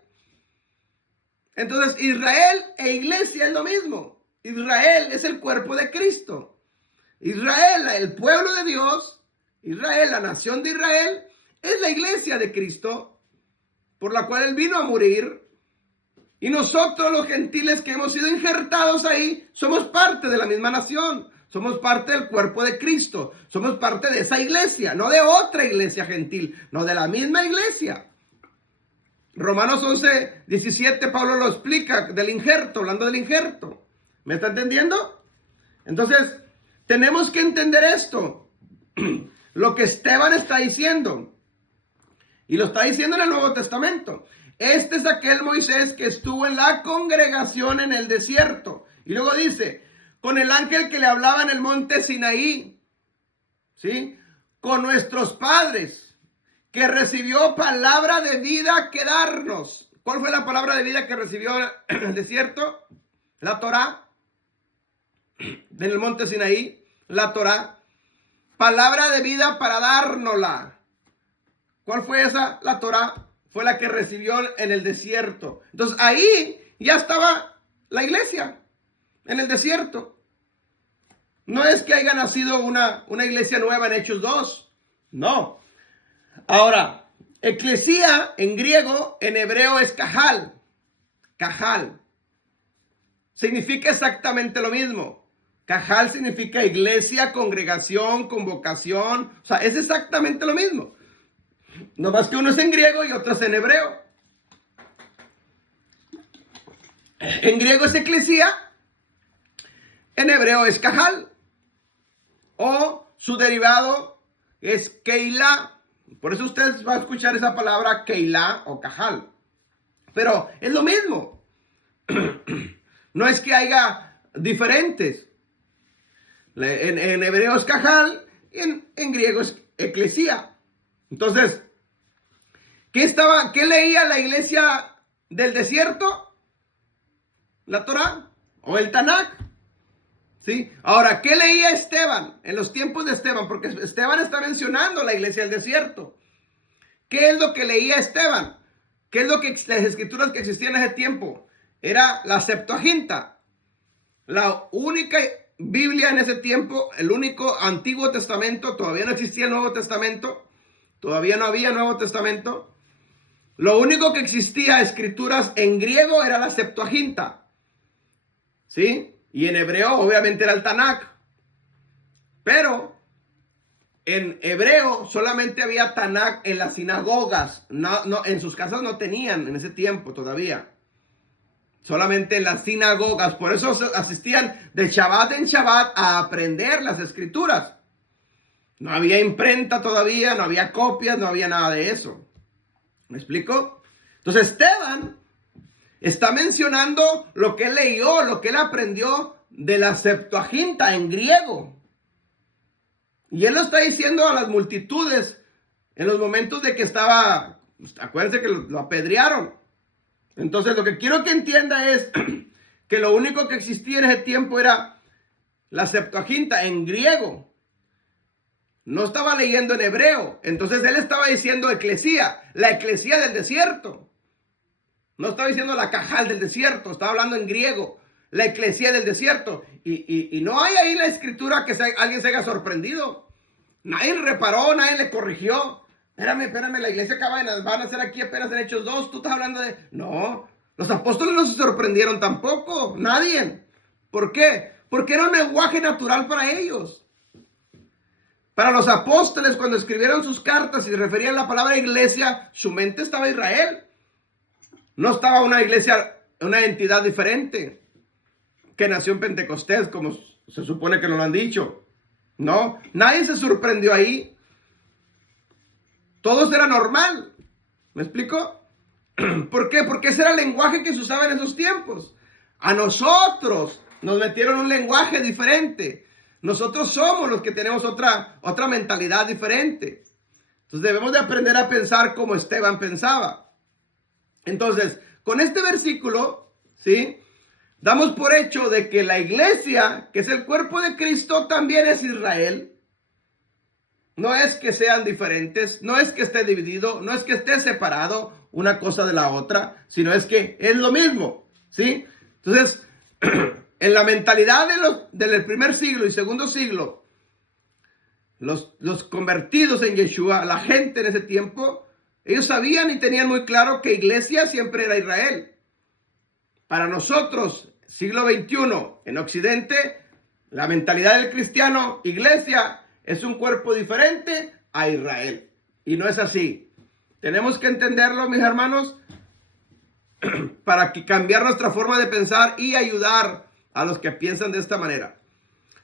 Entonces Israel e iglesia es lo mismo. Israel es el cuerpo de Cristo. Israel, el pueblo de Dios, Israel, la nación de Israel, es la iglesia de Cristo, por la cual él vino a morir. Y nosotros los gentiles que hemos sido injertados ahí, somos parte de la misma nación. Somos parte del cuerpo de Cristo. Somos parte de esa iglesia, no de otra iglesia gentil, no, de la misma iglesia. Romanos 11:17, Pablo lo explica del injerto, hablando del injerto. ¿Me está entendiendo? Entonces, tenemos que entender esto. Lo que Esteban está diciendo. Y lo está diciendo en el Nuevo Testamento. Este es aquel Moisés que estuvo en la congregación en el desierto. Y luego dice, con el ángel que le hablaba en el monte Sinaí, ¿sí? Con nuestros padres, que recibió palabra de vida que darnos. ¿Cuál fue la palabra de vida que recibió en el desierto? La Torá. En el monte Sinaí, la Torá. Palabra de vida para dárnosla. ¿Cuál fue esa? La Torá. Fue la que recibió en el desierto. Entonces ahí ya estaba la iglesia, en el desierto. No es que haya nacido una iglesia nueva en Hechos 2. No. Ahora, eclesía en griego, en hebreo es kahal. Kahal. Significa exactamente lo mismo. Kahal significa iglesia, congregación, convocación. O sea, es exactamente lo mismo. No más que uno es en griego y otro es en hebreo. En griego es eclesía, en hebreo es kahal, o su derivado es keilah. Por eso ustedes van a escuchar esa palabra keilah o kahal. Pero es lo mismo. No es que haya diferentes. En hebreo es kahal y en griego es eclesía. Entonces, ¿qué leía la iglesia del desierto? ¿La Torá o el Tanakh? ¿Sí? Ahora, ¿qué leía Esteban en los tiempos de Esteban? Porque Esteban está mencionando la iglesia del desierto. ¿Qué es lo que leía Esteban? ¿Qué es lo que las escrituras que existían en ese tiempo? Era la Septuaginta. La única Biblia en ese tiempo, el único Antiguo Testamento, todavía no existía el Nuevo Testamento. Todavía no había Nuevo Testamento. Lo único que existía escrituras en griego era la Septuaginta. ¿Sí? Y en hebreo obviamente era el Tanakh. Pero en hebreo solamente había Tanakh en las sinagogas. No, en sus casas no tenían en ese tiempo todavía. Solamente en las sinagogas. Por eso asistían de Shabbat en Shabbat a aprender las escrituras. No había imprenta todavía, no había copias, no había nada de eso. ¿Me explico? Entonces Esteban está mencionando lo que él leyó, lo que él aprendió de la Septuaginta en griego. Y él lo está diciendo a las multitudes en los momentos de que estaba, acuérdense que lo apedrearon. Entonces lo que quiero que entienda es que lo único que existía en ese tiempo era la Septuaginta en griego. No estaba leyendo en hebreo. Entonces él estaba diciendo eclesía, la eclesía del desierto. No estaba diciendo la cajal del desierto, estaba hablando en griego, la eclesía del desierto. Y no hay ahí la escritura que alguien se haya sorprendido. Nadie reparó, nadie le corrigió. Espérame, la iglesia van a hacer aquí apenas en Hechos 2, tú estás hablando de... No, los apóstoles no se sorprendieron tampoco, nadie. ¿Por qué? Porque era un lenguaje natural para ellos. Para los apóstoles, cuando escribieron sus cartas y referían la palabra iglesia, su mente estaba Israel. No estaba una iglesia, una entidad diferente que nació en Pentecostés, como se supone que nos lo han dicho. No, nadie se sorprendió ahí. Todo era normal. ¿Me explico? ¿Por qué? Porque ese era el lenguaje que se usaba en esos tiempos. A nosotros nos metieron un lenguaje diferente. Nosotros somos los que tenemos otra mentalidad diferente. Entonces debemos de aprender a pensar como Esteban pensaba. Entonces, con este versículo, ¿sí? Damos por hecho de que la iglesia, que es el cuerpo de Cristo, también es Israel. No es que sean diferentes, no es que esté dividido, no es que esté separado una cosa de la otra, sino es que es lo mismo, ¿sí? Entonces, en la mentalidad del primer siglo y segundo siglo, los convertidos en Yeshua, la gente en ese tiempo, ellos sabían y tenían muy claro que iglesia siempre era Israel. Para nosotros, siglo XXI, en Occidente, la mentalidad del cristiano, iglesia, es un cuerpo diferente a Israel. Y no es así. Tenemos que entenderlo, mis hermanos, para cambiar nuestra forma de pensar y ayudar a los que piensan de esta manera.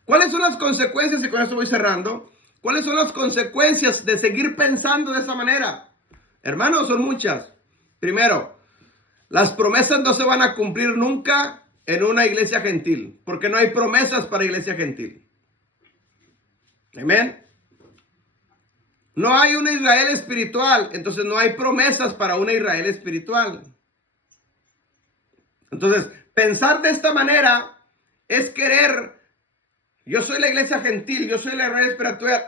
¿Cuáles son las consecuencias? Y con esto voy cerrando. ¿Cuáles son las consecuencias de seguir pensando de esa manera? Hermanos, son muchas. Primero, las promesas no se van a cumplir nunca en una iglesia gentil, porque no hay promesas para iglesia gentil. Amén. No hay una Israel espiritual, entonces no hay promesas para una Israel espiritual. Entonces, pensar de esta manera es querer, yo soy la iglesia gentil, yo soy la Israel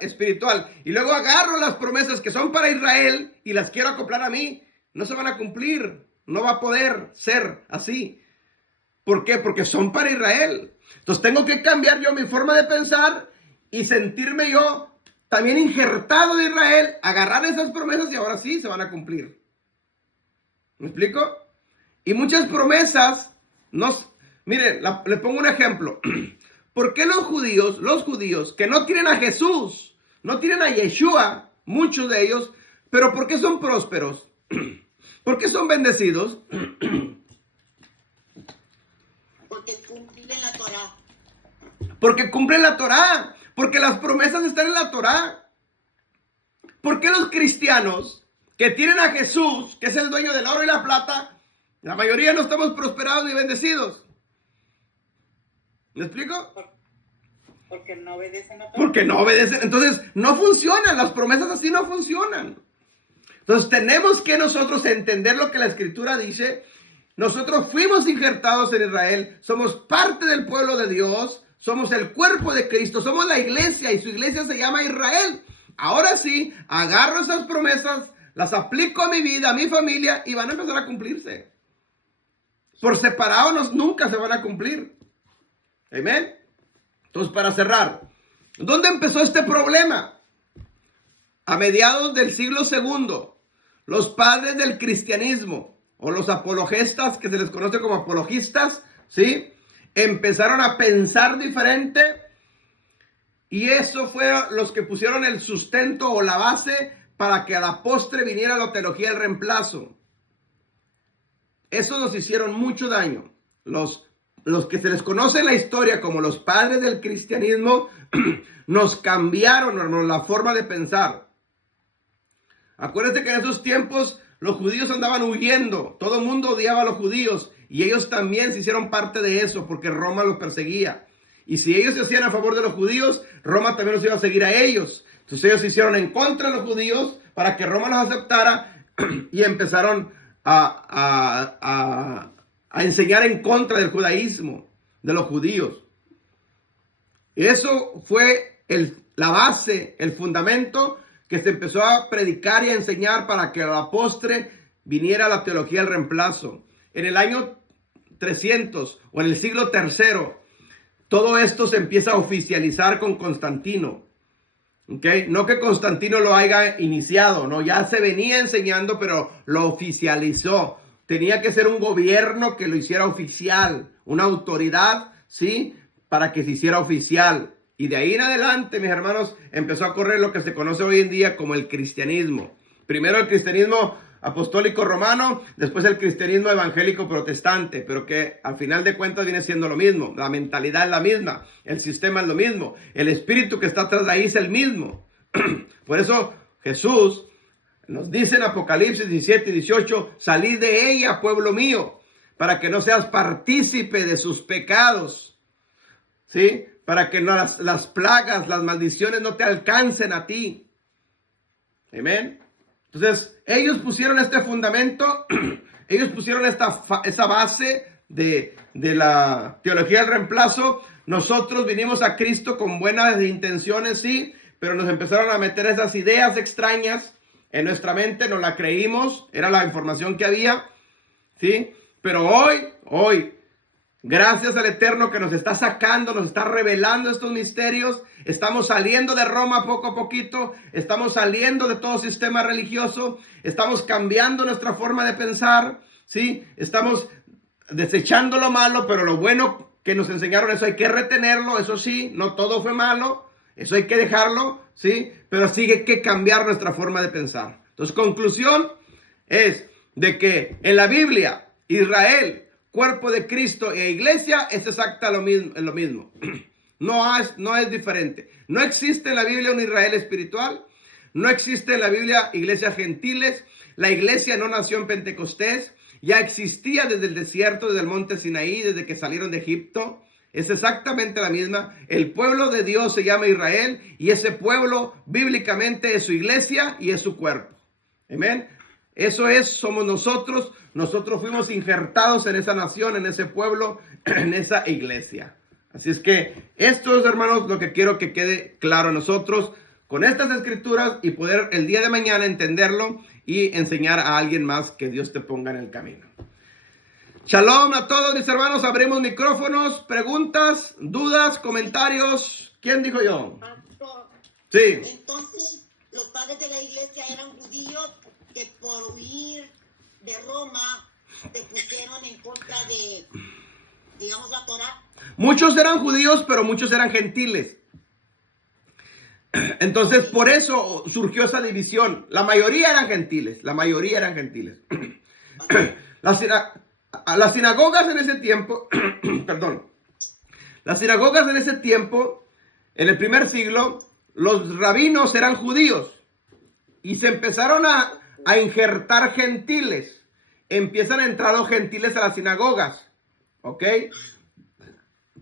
espiritual, y luego agarro las promesas que son para Israel y las quiero acoplar a mí. No se van a cumplir, no va a poder ser así. ¿Por qué? Porque son para Israel. Entonces tengo que cambiar yo mi forma de pensar y sentirme yo también injertado de Israel, agarrar esas promesas y ahora sí se van a cumplir. ¿Me explico? Y muchas promesas, miren, le pongo un ejemplo. ¿Por qué los judíos que no tienen a Jesús, no tienen a Yeshua, muchos de ellos, pero por qué son prósperos? ¿Por qué son bendecidos? Porque cumplen la Torá. Porque cumplen la Torá. Porque las promesas están en la Torá. ¿Por qué los cristianos que tienen a Jesús, que es el dueño del oro y la plata, la mayoría no estamos prosperados ni bendecidos? ¿Me explico? Porque no obedecen a Torá. Porque no obedecen. Entonces, no funcionan. Las promesas así no funcionan. Entonces, tenemos que nosotros entender lo que la Escritura dice. Nosotros fuimos injertados en Israel. Somos parte del pueblo de Dios. Somos el cuerpo de Cristo, somos la iglesia y su iglesia se llama Israel. Ahora sí, agarro esas promesas, las aplico a mi vida, a mi familia y van a empezar a cumplirse. Por separado nunca se van a cumplir. Amén. Entonces, para cerrar, ¿dónde empezó este problema? A mediados del siglo II, los padres del cristianismo o los apologistas, que se les conoce como apologistas, ¿sí?, empezaron a pensar diferente Y eso fue los que pusieron el sustento o la base para que a la postre viniera la teología del reemplazo. Eso nos hicieron mucho daño. Los que se les conoce en la historia como los padres del cristianismo nos cambiaron, hermanos, la forma de pensar. Acuérdense que en esos tiempos los judíos andaban huyendo. Todo el mundo odiaba a los judíos. Y ellos también se hicieron parte de eso porque Roma los perseguía. Y si ellos se hacían a favor de los judíos, Roma también los iba a seguir a ellos. Entonces ellos se hicieron en contra de los judíos para que Roma los aceptara y empezaron a enseñar en contra del judaísmo, de los judíos. Y eso fue la base, el fundamento que se empezó a predicar y a enseñar para que a la postre viniera la teología del reemplazo. En el año 300 o en el siglo III, todo esto se empieza a oficializar con Constantino. ¿Okay? No que Constantino lo haya iniciado, no, ya se venía enseñando, pero lo oficializó. Tenía que ser un gobierno que lo hiciera oficial, una autoridad, ¿sí? Para que se hiciera oficial. Y de ahí en adelante, mis hermanos, empezó a correr lo que se conoce hoy en día como el cristianismo. Primero el cristianismo apostólico romano, después el cristianismo evangélico protestante, pero que al final de cuentas viene siendo lo mismo. La mentalidad es la misma, el sistema es lo mismo, el espíritu que está atrás de ahí es el mismo. Por eso Jesús nos dice en Apocalipsis 17 y 18, salid de ella, pueblo mío, para que no seas partícipe de sus pecados, ¿sí? Para que no las plagas, las maldiciones no te alcancen a ti. Amén. Entonces, ellos pusieron este fundamento, ellos pusieron esa base de la teología del reemplazo. Nosotros vinimos a Cristo con buenas intenciones, sí, pero nos empezaron a meter esas ideas extrañas en nuestra mente, nos la creímos, era la información que había, sí. Pero hoy, gracias al Eterno que nos está sacando, nos está revelando estos misterios, estamos saliendo de Roma poco a poquito, estamos saliendo de todo sistema religioso, estamos cambiando nuestra forma de pensar, ¿sí? Estamos desechando lo malo, pero lo bueno que nos enseñaron, eso hay que retenerlo, eso sí, no todo fue malo, eso hay que dejarlo, ¿sí? Pero sí hay que cambiar nuestra forma de pensar. Entonces, conclusión es de que en la Biblia, Israel, cuerpo de Cristo e iglesia es exactamente lo mismo. No es diferente. No existe en la Biblia un Israel espiritual. No existe en la Biblia iglesias gentiles. La iglesia no nació en Pentecostés. Ya existía desde el desierto, desde el monte Sinaí, desde que salieron de Egipto. Es exactamente la misma. El pueblo de Dios se llama Israel y ese pueblo bíblicamente es su iglesia y es su cuerpo. Amén. Eso somos nosotros. Nosotros fuimos injertados en esa nación, en ese pueblo, en esa iglesia. Así es que esto es, hermanos, lo que quiero que quede claro a nosotros con estas escrituras y poder el día de mañana entenderlo y enseñar a alguien más que Dios te ponga en el camino. Shalom a todos mis hermanos. Abrimos micrófonos, preguntas, dudas, comentarios. ¿Quién dijo yo? Pastor, Sí. entonces los padres de la iglesia eran judíos que por huir de Roma se pusieron en contra de, digamos, la Torá. Muchos eran judíos, pero muchos eran gentiles. Entonces, por eso surgió esa división. La mayoría eran gentiles. Las sinagogas en ese tiempo, perdón, las sinagogas en ese tiempo, en el primer siglo, los rabinos eran judíos y se empezaron a injertar gentiles. Empiezan a entrar los gentiles a las sinagogas, ¿ok?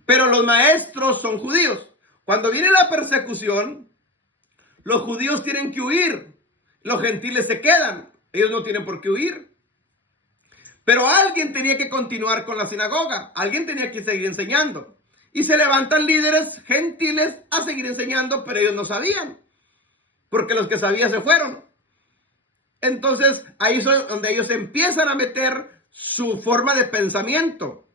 Pero los maestros son judíos. Cuando viene la persecución, los judíos tienen que huir. Los gentiles se quedan. Ellos no tienen por qué huir. Pero alguien tenía que continuar con la sinagoga. Alguien tenía que seguir enseñando. Y se levantan líderes gentiles a seguir enseñando, pero ellos no sabían. Porque los que sabían se fueron. Entonces, ahí es donde ellos empiezan a meter su forma de pensamiento.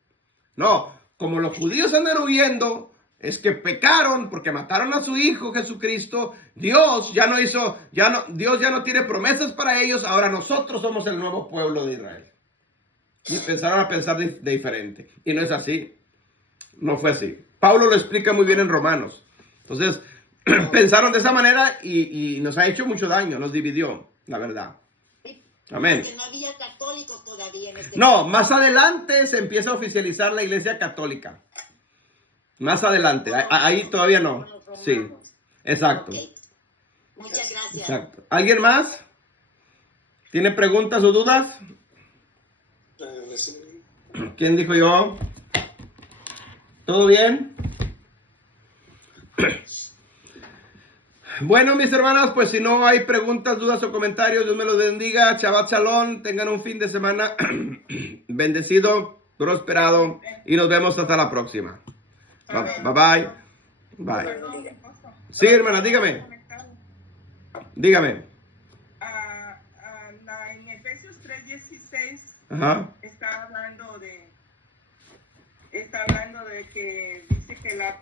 No, como los judíos andan huyendo, es que pecaron porque mataron a su hijo Jesucristo. Dios ya no tiene promesas para ellos. Ahora nosotros somos el nuevo pueblo de Israel. Y empezaron a pensar de diferente. Y no es así. No fue así. Pablo lo explica muy bien en Romanos. Entonces, pensaron de esa manera y nos ha hecho mucho daño, nos dividió, la verdad. Amén. Porque no había católicos todavía en este No, país. más adelante se empieza a oficializar la Iglesia Católica. Más adelante, ahí todavía no. Sí, exacto. Ok. Muchas gracias. Exacto. ¿Alguien más? ¿Tiene preguntas o dudas? ¿Quién dijo yo? ¿Todo bien? Bueno, mis hermanas, pues si no hay preguntas, dudas o comentarios, Dios me los bendiga. Shabbat Shalom. Tengan un fin de semana bendecido, prosperado y nos vemos hasta la próxima. Bye bye. Bye. Perdón, esposo. Sí, hermana, dígame. Dígame. En Efesios 3:16 Ajá. está hablando de que dice que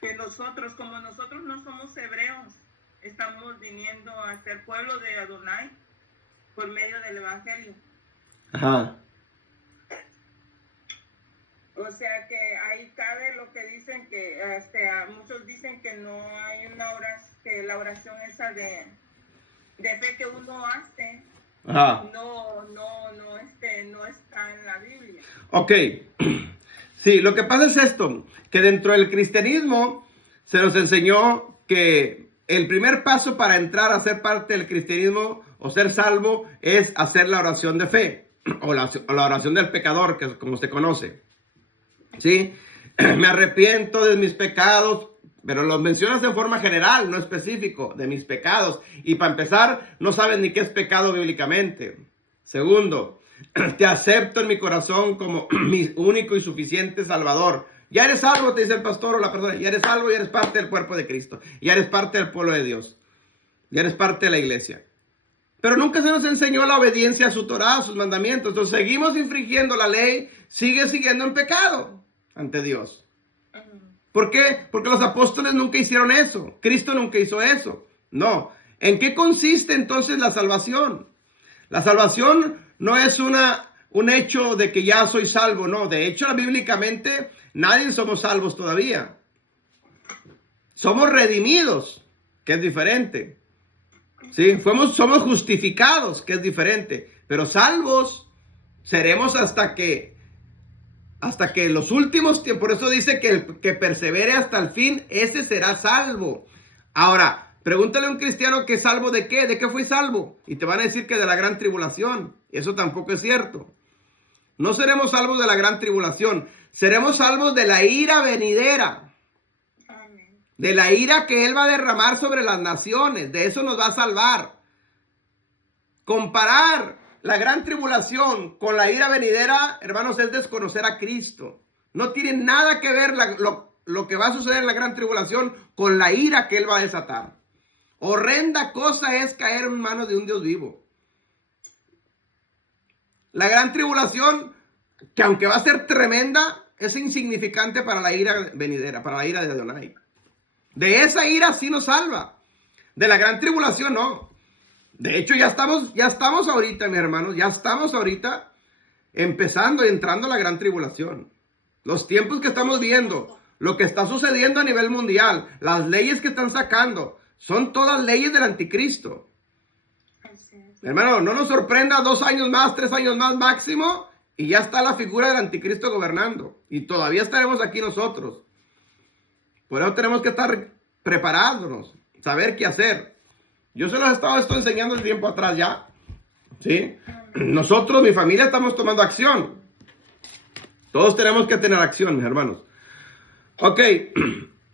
que nosotros, como nosotros no somos hebreos, estamos viniendo a ser pueblo de Adonai por medio del Evangelio. Ajá. O sea que ahí cabe lo que dicen que muchos dicen que no hay una oración, que la oración esa de fe que uno hace Ajá. no está en la Biblia. Ok. Sí, lo que pasa es esto, que dentro del cristianismo se nos enseñó que el primer paso para entrar a ser parte del cristianismo o ser salvo es hacer la oración de fe o la oración del pecador, que es como se conoce. ¿Sí? Me arrepiento de mis pecados, pero los mencionas en forma general, no específico, de mis pecados. Y para empezar, no sabes ni qué es pecado bíblicamente. Segundo, te acepto en mi corazón como mi único y suficiente Salvador. Ya eres salvo, te dice el pastor o la persona. Ya eres salvo y eres parte del cuerpo de Cristo. Ya eres parte del pueblo de Dios. Ya eres parte de la iglesia. Pero nunca se nos enseñó la obediencia a su Torah, a sus mandamientos. Entonces seguimos infringiendo la ley, sigue siguiendo en pecado ante Dios. ¿Por qué? Porque los apóstoles nunca hicieron eso. Cristo nunca hizo eso. No. ¿En qué consiste entonces la salvación? La salvación no es un hecho de que ya soy salvo. No, de hecho, bíblicamente nadie somos salvos todavía. Somos redimidos, que es diferente. ¿Sí? Somos justificados, que es diferente. Pero salvos seremos hasta que los últimos tiempos. Por eso dice que el que persevere hasta el fin, ese será salvo. Ahora, pregúntale a un cristiano que es salvo de qué. ¿De qué fue salvo? Y te van a decir que de la gran tribulación. Eso tampoco es cierto. No seremos salvos de la gran tribulación. Seremos salvos de la ira venidera. De la ira que Él va a derramar sobre las naciones. De eso nos va a salvar. Comparar la gran tribulación con la ira venidera, hermanos, es desconocer a Cristo. No tiene nada que ver lo que va a suceder en la gran tribulación con la ira que Él va a desatar. Horrenda cosa es caer en manos de un Dios vivo. La gran tribulación, que aunque va a ser tremenda, es insignificante para la ira venidera, para la ira de Adonai. De esa ira sí nos salva. De la gran tribulación no. De hecho, ya estamos ahorita, mis hermanos, ya estamos ahorita empezando y entrando a la gran tribulación. Los tiempos que estamos viendo, lo que está sucediendo a nivel mundial, las leyes que están sacando, son todas leyes del anticristo. Hermano, no nos sorprenda 2 años más, 3 años más máximo, y ya está la figura del anticristo gobernando. Y todavía estaremos aquí nosotros. Por eso tenemos que estar preparándonos, saber qué hacer. Yo se los he estado enseñando el tiempo atrás ya. ¿Sí? Nosotros, mi familia, estamos tomando acción. Todos tenemos que tener acción, mis hermanos. Ok.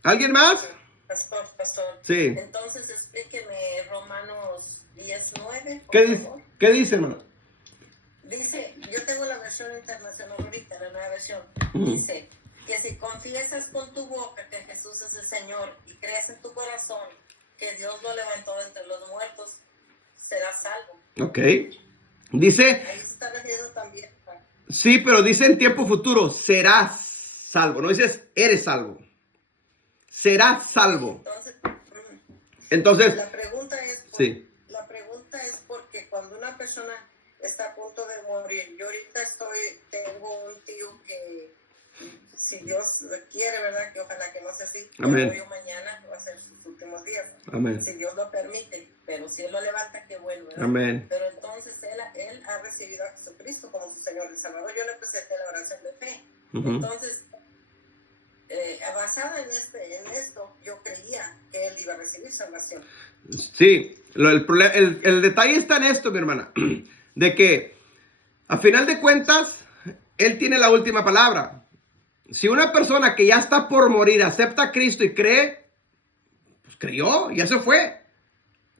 ¿Alguien más? Pastor. Sí. Entonces explíqueme Romanos 10:9. ¿Qué dice, hermano? Dice, yo tengo la versión internacional ahorita, la nueva versión. Dice que si confiesas con tu boca que Jesús es el Señor y crees en tu corazón que Dios lo levantó de entre los muertos, serás salvo. Ok. Dice... Ahí se está refiriendo también. Sí, pero dice en tiempo futuro, serás salvo. No dices, eres salvo. Serás salvo. Entonces, la pregunta es... Sí. La pregunta es porque cuando una persona está a punto de morir, yo ahorita tengo un tío que si Dios quiere, ¿verdad? Que ojalá que no sea así. Amén. Hoy o mañana va a ser sus últimos días. Amén. Si Dios lo permite, pero si Él lo levanta, que vuelva. Amén. Pero entonces él ha recibido a Jesucristo como su Señor y Salvador. Yo le presenté la oración de fe. Entonces, basada en esto, yo creía que él iba a recibir salvación. Sí, el detalle está en esto, mi hermana, de que a final de cuentas, él tiene la última palabra. Si una persona que ya está por morir acepta a Cristo y cree, pues creyó, ya se fue.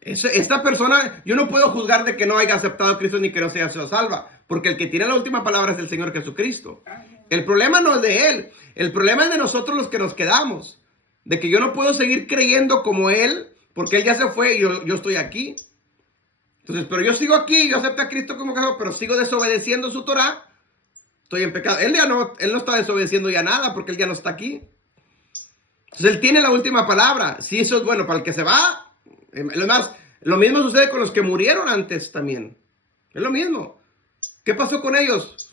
Esta persona, yo no puedo juzgar de que no haya aceptado a Cristo ni que no sea salva, porque el que tiene la última palabra es el Señor Jesucristo. El problema no es de él, el problema es de nosotros los que nos quedamos, de que yo no puedo seguir creyendo como él, porque él ya se fue y yo estoy aquí. Entonces, pero yo sigo aquí, yo acepto a Cristo como Jesús, pero sigo desobedeciendo su Torah, estoy en pecado. Él no está desobedeciendo ya nada, porque él ya no está aquí. Entonces, él tiene la última palabra. Si eso es bueno para el que se va. Lo mismo sucede con los que murieron antes también. Es lo mismo. ¿Qué pasó con ellos?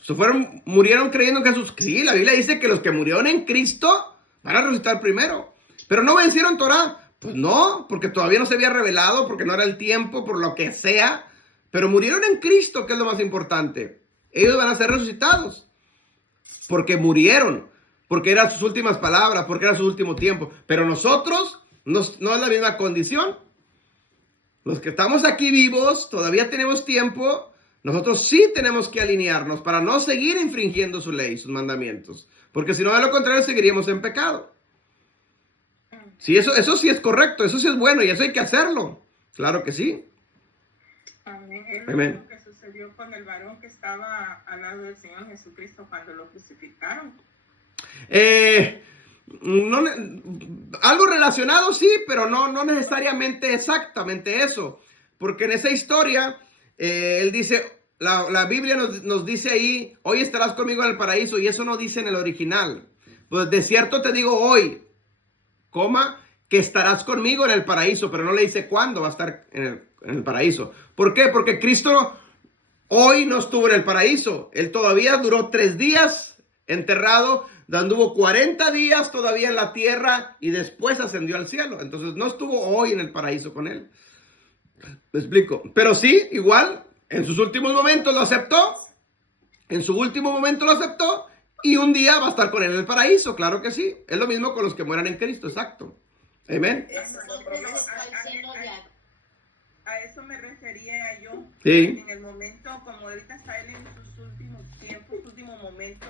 Murieron creyendo en Jesús. Sí, la Biblia dice que los que murieron en Cristo van a resucitar primero. Pero no vencieron Torah. Pues no, porque todavía no se había revelado, porque no era el tiempo, por lo que sea. Pero murieron en Cristo, que es lo más importante. Ellos van a ser resucitados. Porque murieron. Porque eran sus últimas palabras, porque era su último tiempo. Pero nosotros no es la misma condición. Los que estamos aquí vivos, todavía tenemos tiempo. Nosotros sí tenemos que alinearnos para no seguir infringiendo su ley, sus mandamientos. Porque si no, de lo contrario, seguiríamos en pecado. Sí, eso sí es correcto, eso sí es bueno y eso hay que hacerlo. Claro que sí. Amén. Es Amén. lo que sucedió con el varón que estaba al lado del Señor Jesucristo cuando lo crucificaron. Algo relacionado sí, pero no necesariamente exactamente eso. Porque en esa historia, él dice, la Biblia nos dice ahí, hoy estarás conmigo en el paraíso, y eso no dice en el original. Pues de cierto te digo hoy, que estarás conmigo en el paraíso, pero no le dice cuándo va a estar en el paraíso. ¿Por qué? Porque Cristo hoy no estuvo en el paraíso. Él todavía duró 3 días enterrado, anduvo 40 días todavía en la tierra y después ascendió al cielo. Entonces no estuvo hoy en el paraíso con él. ¿Me explico? Pero sí, igual, en sus últimos momentos lo aceptó. En su último momento lo aceptó. Y un día va a estar con él en el paraíso, claro que sí. Es lo mismo con los que mueran en Cristo, exacto. Amén. A eso me refería yo. Sí. En el momento, como ahorita está él en sus últimos tiempos, último momento,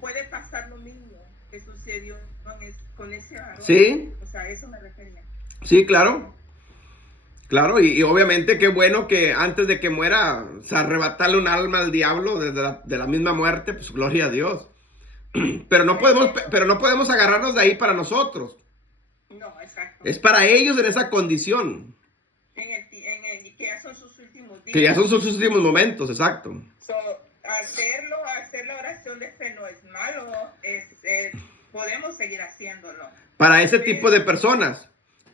puede pasar lo mismo que sucedió con ese varón. Sí. O sea, a eso me refería. Sí, claro. Claro, y obviamente qué bueno que antes de que muera, o sea, arrebatarle un alma al diablo de la misma muerte, pues gloria a Dios. Pero no podemos agarrarnos de ahí para nosotros. No, exacto. Es para ellos en esa condición. Que ya son sus últimos días. Que ya son sus últimos momentos, exacto. Hacer la oración de fe no es malo, podemos seguir haciéndolo. Para ese tipo de personas.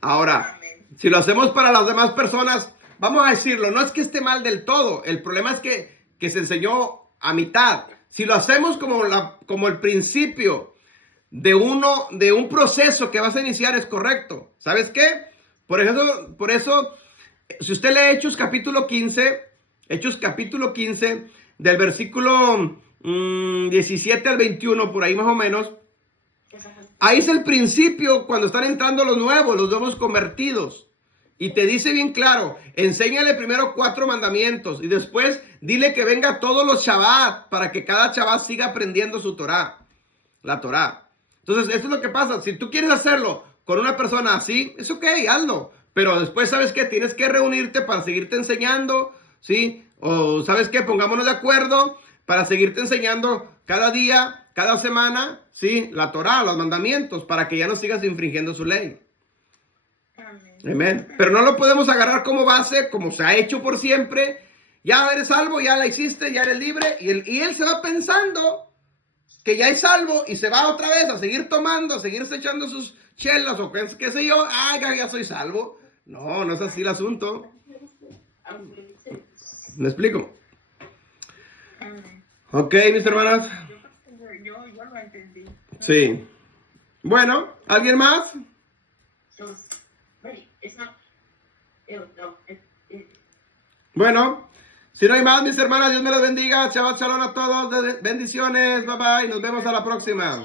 Ahora, Amén. si lo hacemos para las demás personas, vamos a decirlo, no es que esté mal del todo. El problema es que se enseñó a mitad. Si lo hacemos como el principio de un proceso que vas a iniciar es correcto. ¿Sabes qué? Por eso, si usted lee Hechos capítulo 15, del versículo 17 al 21, por ahí más o menos, ahí es el principio cuando están entrando los nuevos convertidos. Y te dice bien claro, enséñale primero 4 mandamientos y después dile que venga todos los Shabbat para que cada Shabbat siga aprendiendo su Torah, la Torah. Entonces, esto es lo que pasa. Si tú quieres hacerlo con una persona así, es ok, hazlo. Pero después, ¿sabes qué? Tienes que reunirte para seguirte enseñando, ¿sí? O, ¿sabes qué? Pongámonos de acuerdo para seguirte enseñando cada día, cada semana, ¿sí? La Torah, los mandamientos, para que ya no sigas infringiendo su ley. Amén. Pero no lo podemos agarrar como base, como se ha hecho por siempre. Ya eres salvo, ya la hiciste, ya eres libre. Y él se va pensando que ya es salvo y se va otra vez a seguir tomando, a seguirse echando sus chelas o qué sé yo. Ay, ya soy salvo. No es así el asunto. ¿Me explico? Ok, mis hermanas. Sí. Bueno, ¿alguien más? Bueno, si no hay más, mis hermanas, Dios me las bendiga. Shabbat shalom a todos. Bendiciones. Bye bye. Nos vemos a la próxima.